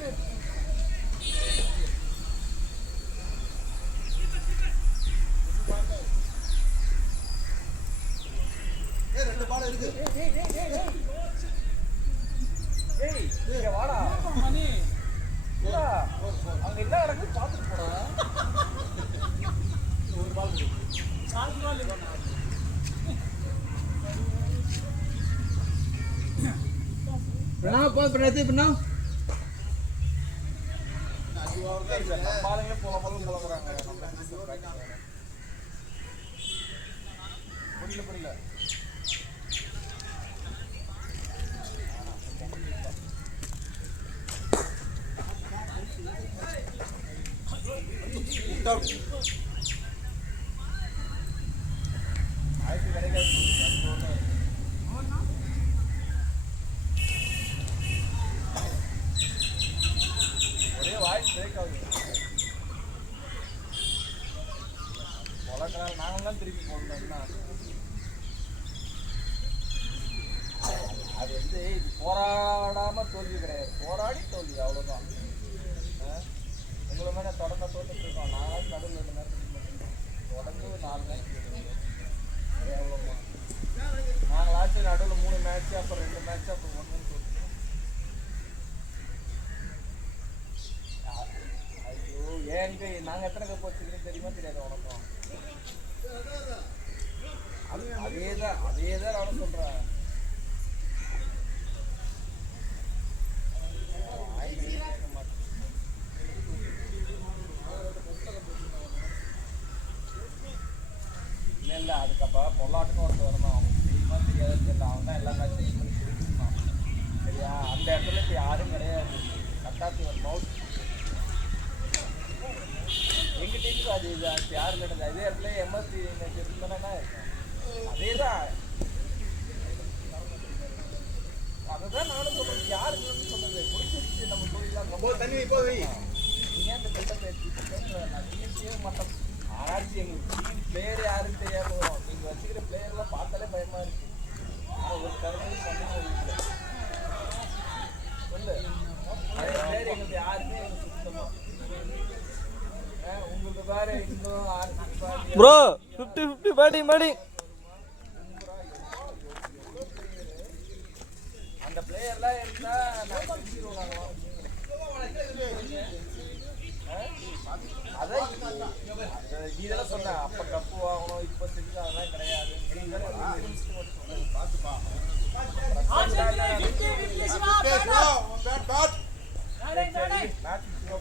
ரெண்டு பாடம் இருக்கு. ஏய் வாடா மணி. அங்க என்ன நடக்குது பார்த்துட்டு போடா. ஒரு பால் பிரணாம் போ பிரதி பிரணாம். பாலங்களே போகிறாங்க. புரியல ஒரே வாய்ஸ் பிரேக் ஆகுது. நாங்கள்லாம் திருப்பி போடணும்னா அது போராடாம தோல்வி கிடையாது, போராடி தோல்வி, அவ்வளவுதான். உங்களை மேல தொடர்ந்து தோத்துட்டு இருக்கோம். நாங்களாச்சும் நடுவில் 2 மேட்ச் தொடர்ந்து 4 மேட்ச், அவ்வளோமா. நாங்களாச்சும் நடுவில் 3 மேட்ச், அப்புறம் 2 மேட்ச், அப்புறம் 1 மேட்ச் தோத்துட்டோம். ஐயோ, ஏங்க நாங்கள் எத்தனை கப் வச்சுக்கிறோம் தெரியுமா தெரியாது உனக்கும்? அதேதான் நானும் சொல்கிறேன். இல்லை அதுக்கப்புறம் பொல்லாட்டுன்னு ஒருத்தர் வரணும். அவனுக்கு தெரியுமா தெரியாதுன்னு தெரியல, அவன் தான் எல்லா மேட்சையும் பிடிச்சிருந்தான். சரியா? அந்த இடத்துல இப்போ யாரும் கிடையாது. கட்டாசி ஒரு மவுத் எங்கள் டீமுக்கு அது யாரும் கிடையாது. அதே இடத்துல எம்எஸ்டி இருந்தானே இருக்கும். அதே தான், அதுதான் நானும் சொல்கிறேன். யாருன்னு சொன்னது பிடிச்சிருச்சு நம்ம தொழிலாம் ரொம்ப தண்ணி இப்போ நீங்கள் அந்த திட்டத்தை நான் சிஎஸ்சியே மாட்டேன். ஆராய்ச்சி எங்களுக்கு பிளேயர் யாருன்னு தெரியாம போகிறோம். நீங்கள் வச்சுக்கிற பிளேயர்லாம் பார்த்தாலே பயமாக இருக்குது. ஒரு கருமையும் பண்ணி சொல்லு, அதே பிளேயர் எங்களுக்கு யாருமே எங்களுக்கு சுத்தமாக. உங்களுக்கு வேறு இன்னும் ஆர்சி ப்ரோ 50-50 பேட்டிங் அந்த பிளேயர்லாம் இருந்தால் நான் அதான் இதெல்லாம் சொன்னேன். அப்போ கப்பு வாங்கணும், இப்போ செஞ்சு அதெல்லாம் கிடையாது. பார்த்துப்பா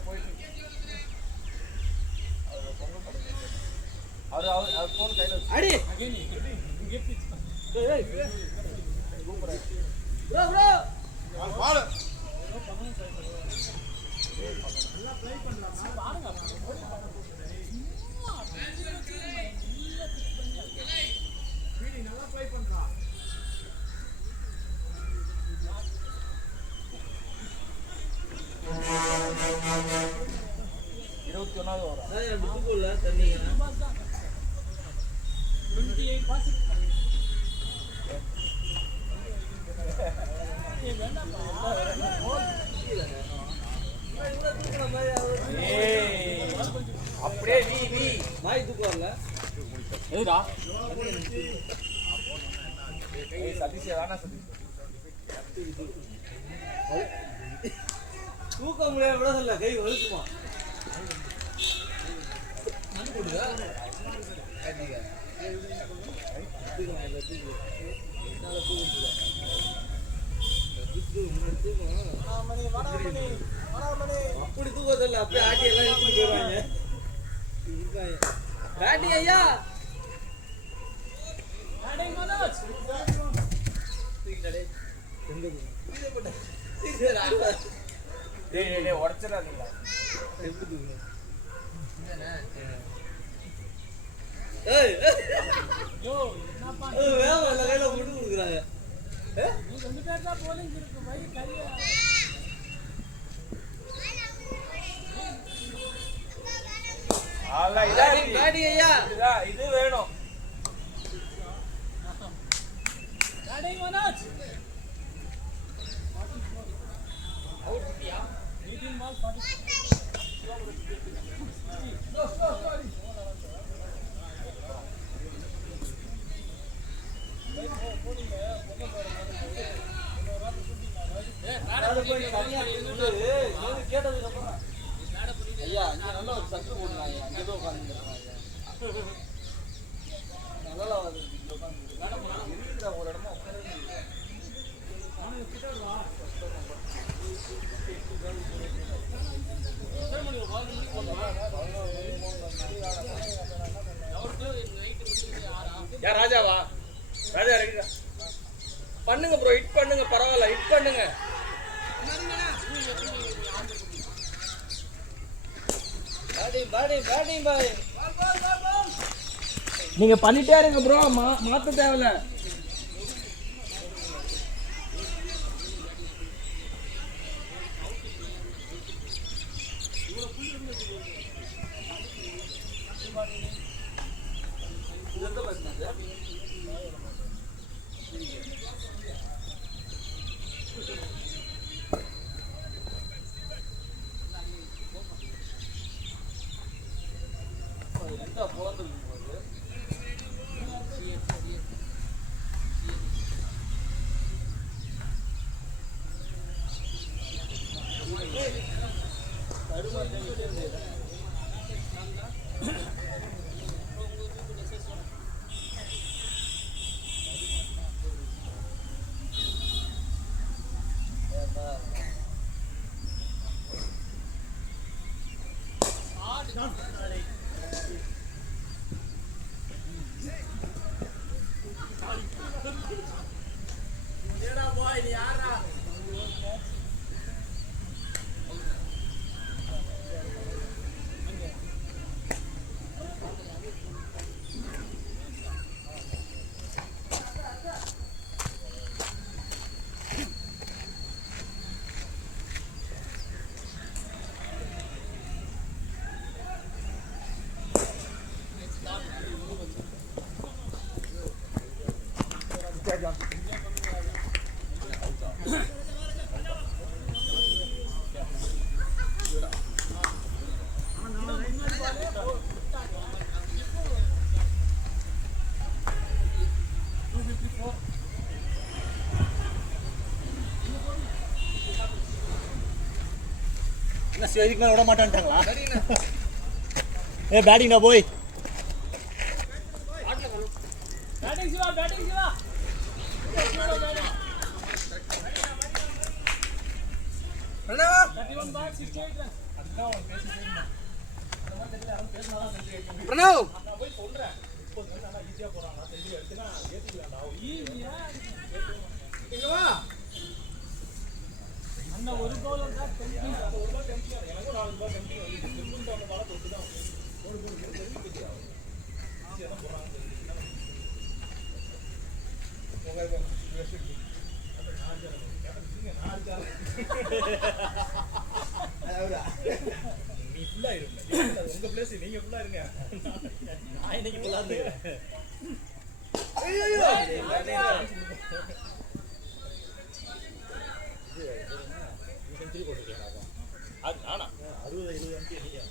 போயிட்டு அவர் ஃபோன் கையில் அப்படியே வி மாய் தூக்கு வரல. எதுடா சதீஷ் தானே சதீஷ் தூக்க முடியாது விட சொல்ல, கை வலுக்குமா அப்படி தூக்க சொல்ல. அப்படியே ஆட்டி எல்லாம் இழுத்துட்டு போயிடுவாங்க. பேட்டி ஐயா உடச்சிடாதீங்களா? கையில முட்டு கொடுக்குறாங்க. இது வேணும். ஐயா இங்க நல்ல ஒரு சட்டு போடுறாங்க. அங்கே போய் உட்காந்துருக்காங்க. நல்லா இருக்கிற ஒரு இடமா யார் ராஜாவா? ராஜா ரெடிடா பண்ணுங்க ப்ரோ, ஹிட் பண்ணுங்க, பரவாயில்ல ஹிட் பண்ணுங்க. நீங்க பண்ணிட்டே இருங்க ப்ரோ, மாத்த தேவையில்ல. ஸ்டேஜுக்கு மேலே விட மாட்டான்ட்டாங்களா? பேட்டிங்டா போய் பிரணவ் நீ ஃபுல்லா இருங்க, உங்க பிளேஸ் நீங்க ஃபுல்லா இருங்க. நான் இன்னைக்கு ஃபுல்லா இருந்தேன். ஆனா 60-70 அனுப்பி இல்லையா?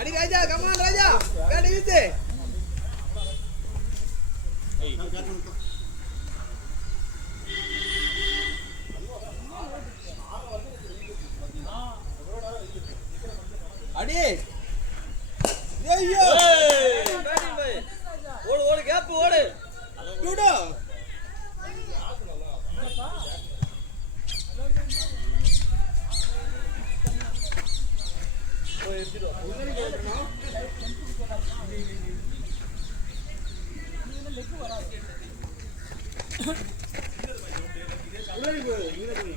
அடி ராஜா, கமான் ராஜா, பேட் வீசு. அடி ஐயோ ஓடு ஓடு கேப் ஓடு டூடோ ஓய் எடுத்துடா லெக் வராது உள்ளே போய் இங்க போய்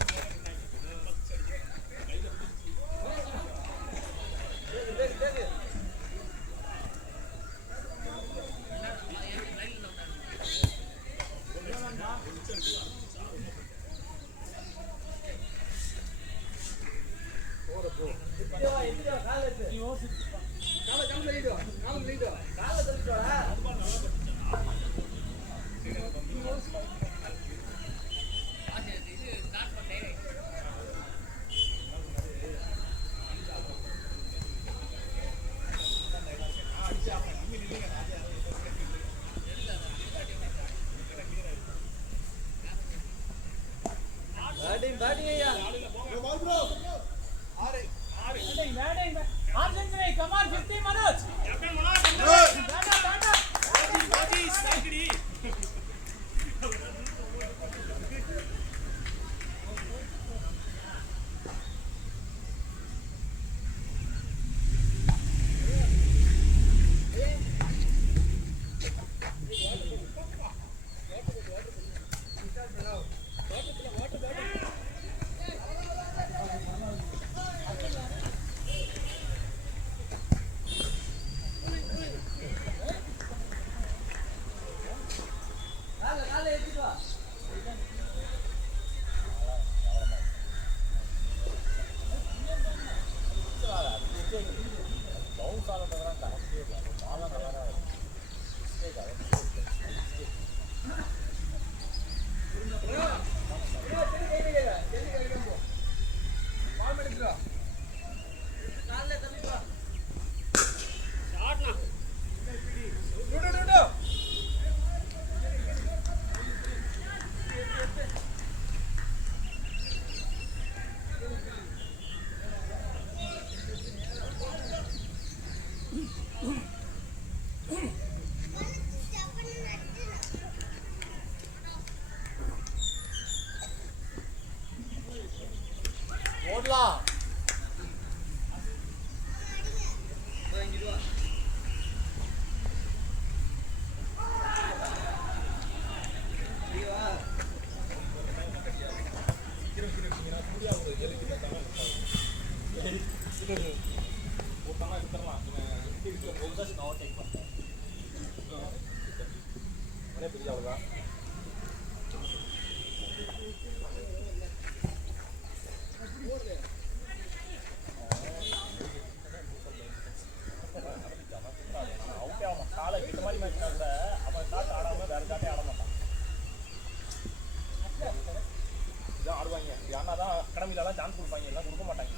ஆடுவாங்க யாருனாதான் அகாடமிலலாம் சான்ஸ் கொடுப்பாங்க, எல்லாம் கொடுக்க மாட்டாங்க.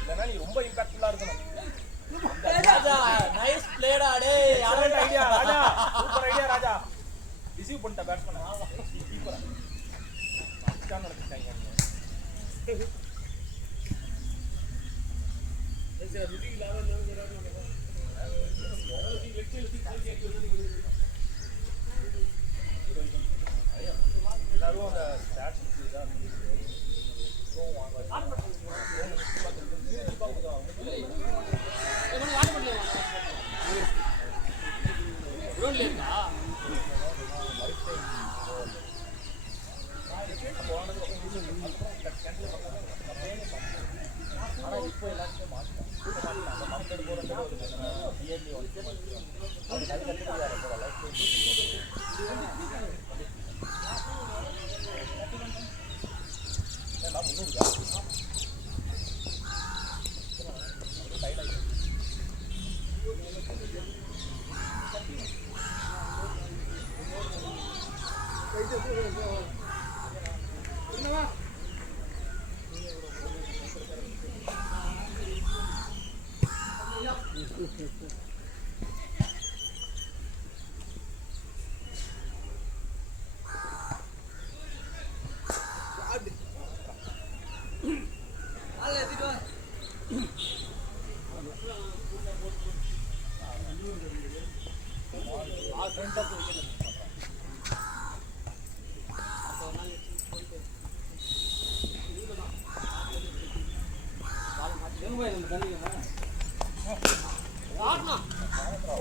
இல்லைன்னா நீ ரொம்ப இம்பாக்ட்ஃபுல்லா இருக்கணும். நைஸ் பிளேடா டேய். ஐடியா ராஜா, சூப்பர் ஐடியா ராஜா. ரிசீவ் பண்ணிட்ட பேட்ஸ்மேன் கீப்பர் அடிச்சான்னு நினைச்சிட்டாங்க. எல்லாரும் அந்த ஸ்டாட்ஸ் இதான் ஆனால் இப்போ எல்லாருமே மாற்றிட்டாங்க. அந்த மக்கள் போகிறது இயர்லி வந்து அது கை கட்டுறது வேறு போகல. ஏன்னா 300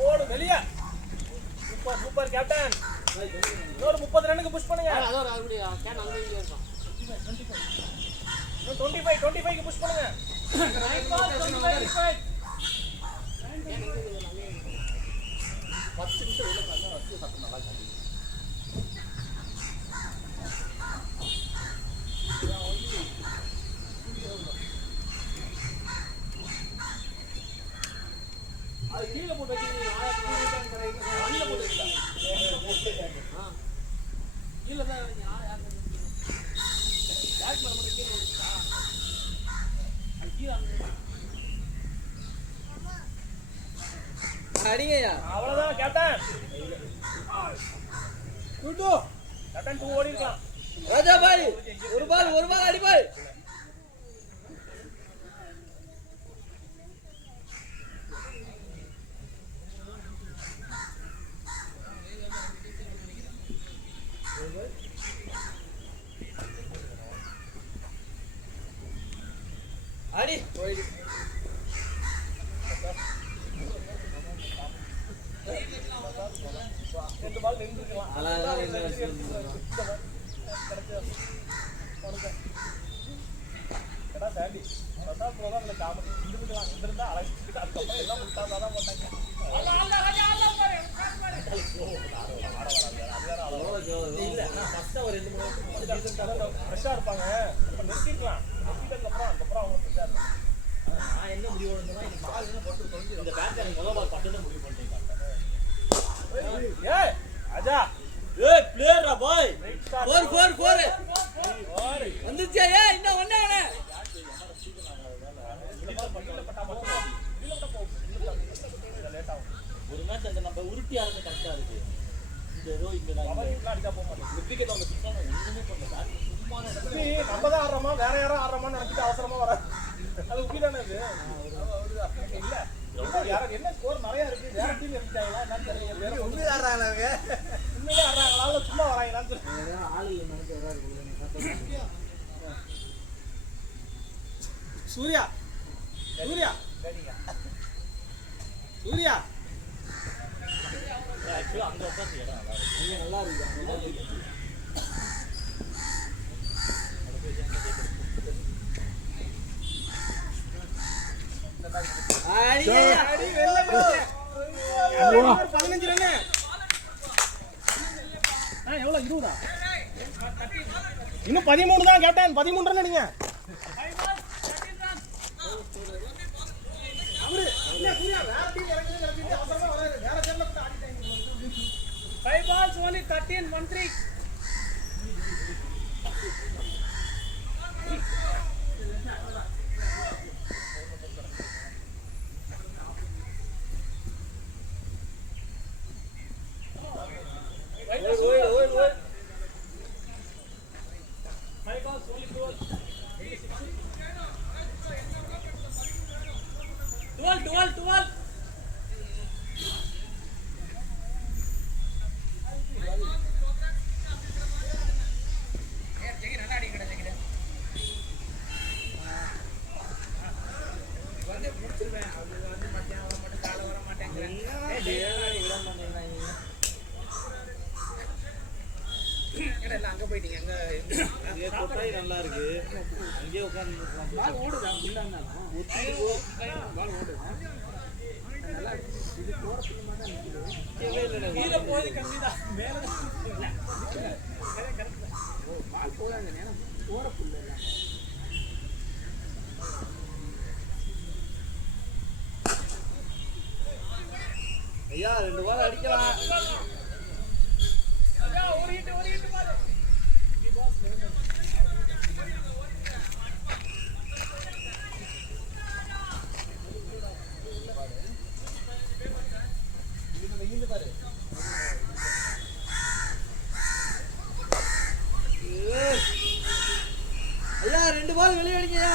ஓடு வெளியே. Super super captain. இன்னொரு 30 ரன்னுக்கு புஷ் பண்ணுங்க. அதோட அப்படியே கேன் அங்க இங்க இருக்கும். 25க்கு புஷ் பண்ணுங்க. ரைட் பால் 25. 10 நிமிஷம் வெளில பண்ணா வச்சு சத்தம் நல்லா கேட்கும். அது கீழ போட்டு வைக்கிறீங்க. அடியில போட்டு வைக்கிறீங்க. கீழ தான் யார் பேட்ஸ்மேன் மட்டும் கீழ வந்துட்டா. அது கீழ அடிங்கயா. அவ்வளவுதான் கேப்டன். டூ கேப்டன் 2 ஓடி இருக்கலாம். ராஜா பாய் ஒரு பால் அடி பாய். அடி போயிடு. ரெண்டு பால் நின்றுக்கலாம். அழகா ஏன்னா சாண்டி பிரசாத் ப்ரோ தான் அதில் காமெடி இருந்துக்கலாம். இருந்திருந்தா அழைச்சிட்டு அதுக்கப்புறம் எல்லாம் முட்டாதான் தான் போட்டாங்க. ஃப்ரெஷ்ஷாக இருப்பாங்க. இப்போ நிறுத்திக்கலாம். நிறுத்திட்டதுக்கப்புறம் அதுக்கப்புறம் அவங்க ஃப்ரெஷ்ஷாக இருப்பாங்க. நான் என்ன முடிவு பண்ணேன்னா இந்த பால் என்ன போட்டு தொலைஞ்சு இந்த பேட்ல முதல் பால் பட்டுன்னு முடிவு பண்ணிட்டீங்க. ஏய் அஜா ஏய் பிளேயரா பாய் 4 வந்துச்சே. ஏய் இன்னும் ஒண்ணே ஒரு மேட்ச் அந்த நம்ம உருட்டி ஆடுறது கரெக்டா இருக்கு. இந்த ஏதோ இங்க அடிச்சா போக மாட்டேன். விக்கெட் அவங்க சுத்தமா ஒண்ணுமே பண்ணல. சும்மா நம்ம தான் ஆடுறோமா வேற யாரும் ஆடுறோமான்னு நினைச்சிட்டு அவசரமா வர அது உப்பி தானே இது. இல்ல யாரும் என்ன ஸ்கோர் நிறைய இருக்கு. வேற டீம் எடுத்தாங்களா என்னன்னு தெரியல. வேற உண்மையா ஆடுறாங்களா அவங்க? உண்மையிலே ஆடுறாங்களா இல்ல சும்மா வராங்களான்னு தெரியல. ஆளு நினைச்சு ஏதாவது சூர்யா சூர்யா சூர்யா நல்லா இருக்கு. அடி வெள்ள போச்சு. 15 ரன். எவ்வளவு 20? இன்னும் 13 தான் கேப்டன். 13 ரன் அடிங்க. அவரு இல்ல சூர்யா வேற டீம் இறங்குது அவசரமா வராரு. வேற டீம்ல போய் ஆடிட்டாங்க. 5 balls only 13 1-3. Wait. 5 balls only 12. 12. அங்க போயிட்டீங்க அங்க கொட்டாய் நல்லா இருக்கு அங்கேயே உட்கார்ந்து பால் ஓடுதா இல்லன்னா பால் ஓடுது நல்லா இது போற புள்ளமா தான் நிக்குது கீழ போய் கம்மிதா மேல இல்ல கரெக்ட் பால் போறாங்க நேரா போற புள்ள இல்ல ஐயா 2 பால் அடிக்கலாம் ஒரு ஹிட் பால் ஐயா 2 பால் வெளியே அடிங்கயா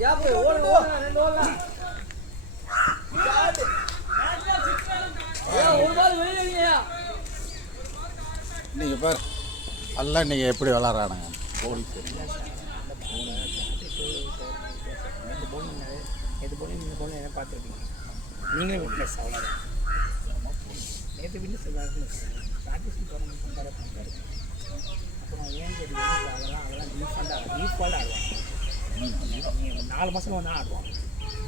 கேப் ஓடு 2 ஓடலாம் ஒரு பால் வெளியே அடிங்கயா நீங்கள் பார் எல்லாம் இன்னைக்கு எப்படி விளாட்றானுங்க பார்த்துருக்கீங்க நீங்களே விட்னஸ் அவ்வளோதான் நேற்று விட்னஸ் ப்ராக்டிஸ் பண்ணுறாரு அப்புறம் ஏன் தெரியும் அதெல்லாம் டீஃபால்ட் ஆடுவாங்க 4 மாதம் வந்து ஆடுவாங்க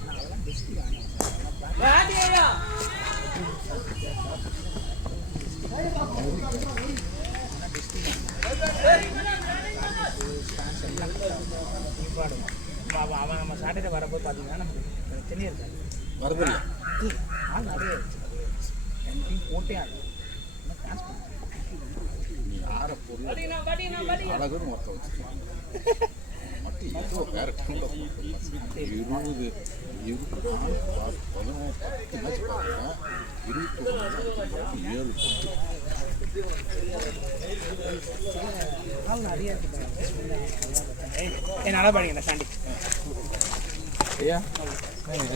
ஆனால் அதெல்லாம் பெஸ்ட்டு அவன் நம்ம சாட்டர்டே வரப்போ பார்த்தீங்கன்னா நமக்கு பிரச்சனையே இருக்காது வரதில்லை ஆள் நிறைய டீம் போட்டே ஆகும் டான்ஸ் நீ யாரை பொருள் அழகுன்னு மொத்தம் வச்சுக்கலாம் மட்டும் ஏதோ வேற டீமில் 20 11 10 மேட்ச் பார்த்தேன் 21 ஆள் நிறைய இருக்குது நல்லா பாடிங்க சாண்டி ஐயா ரன்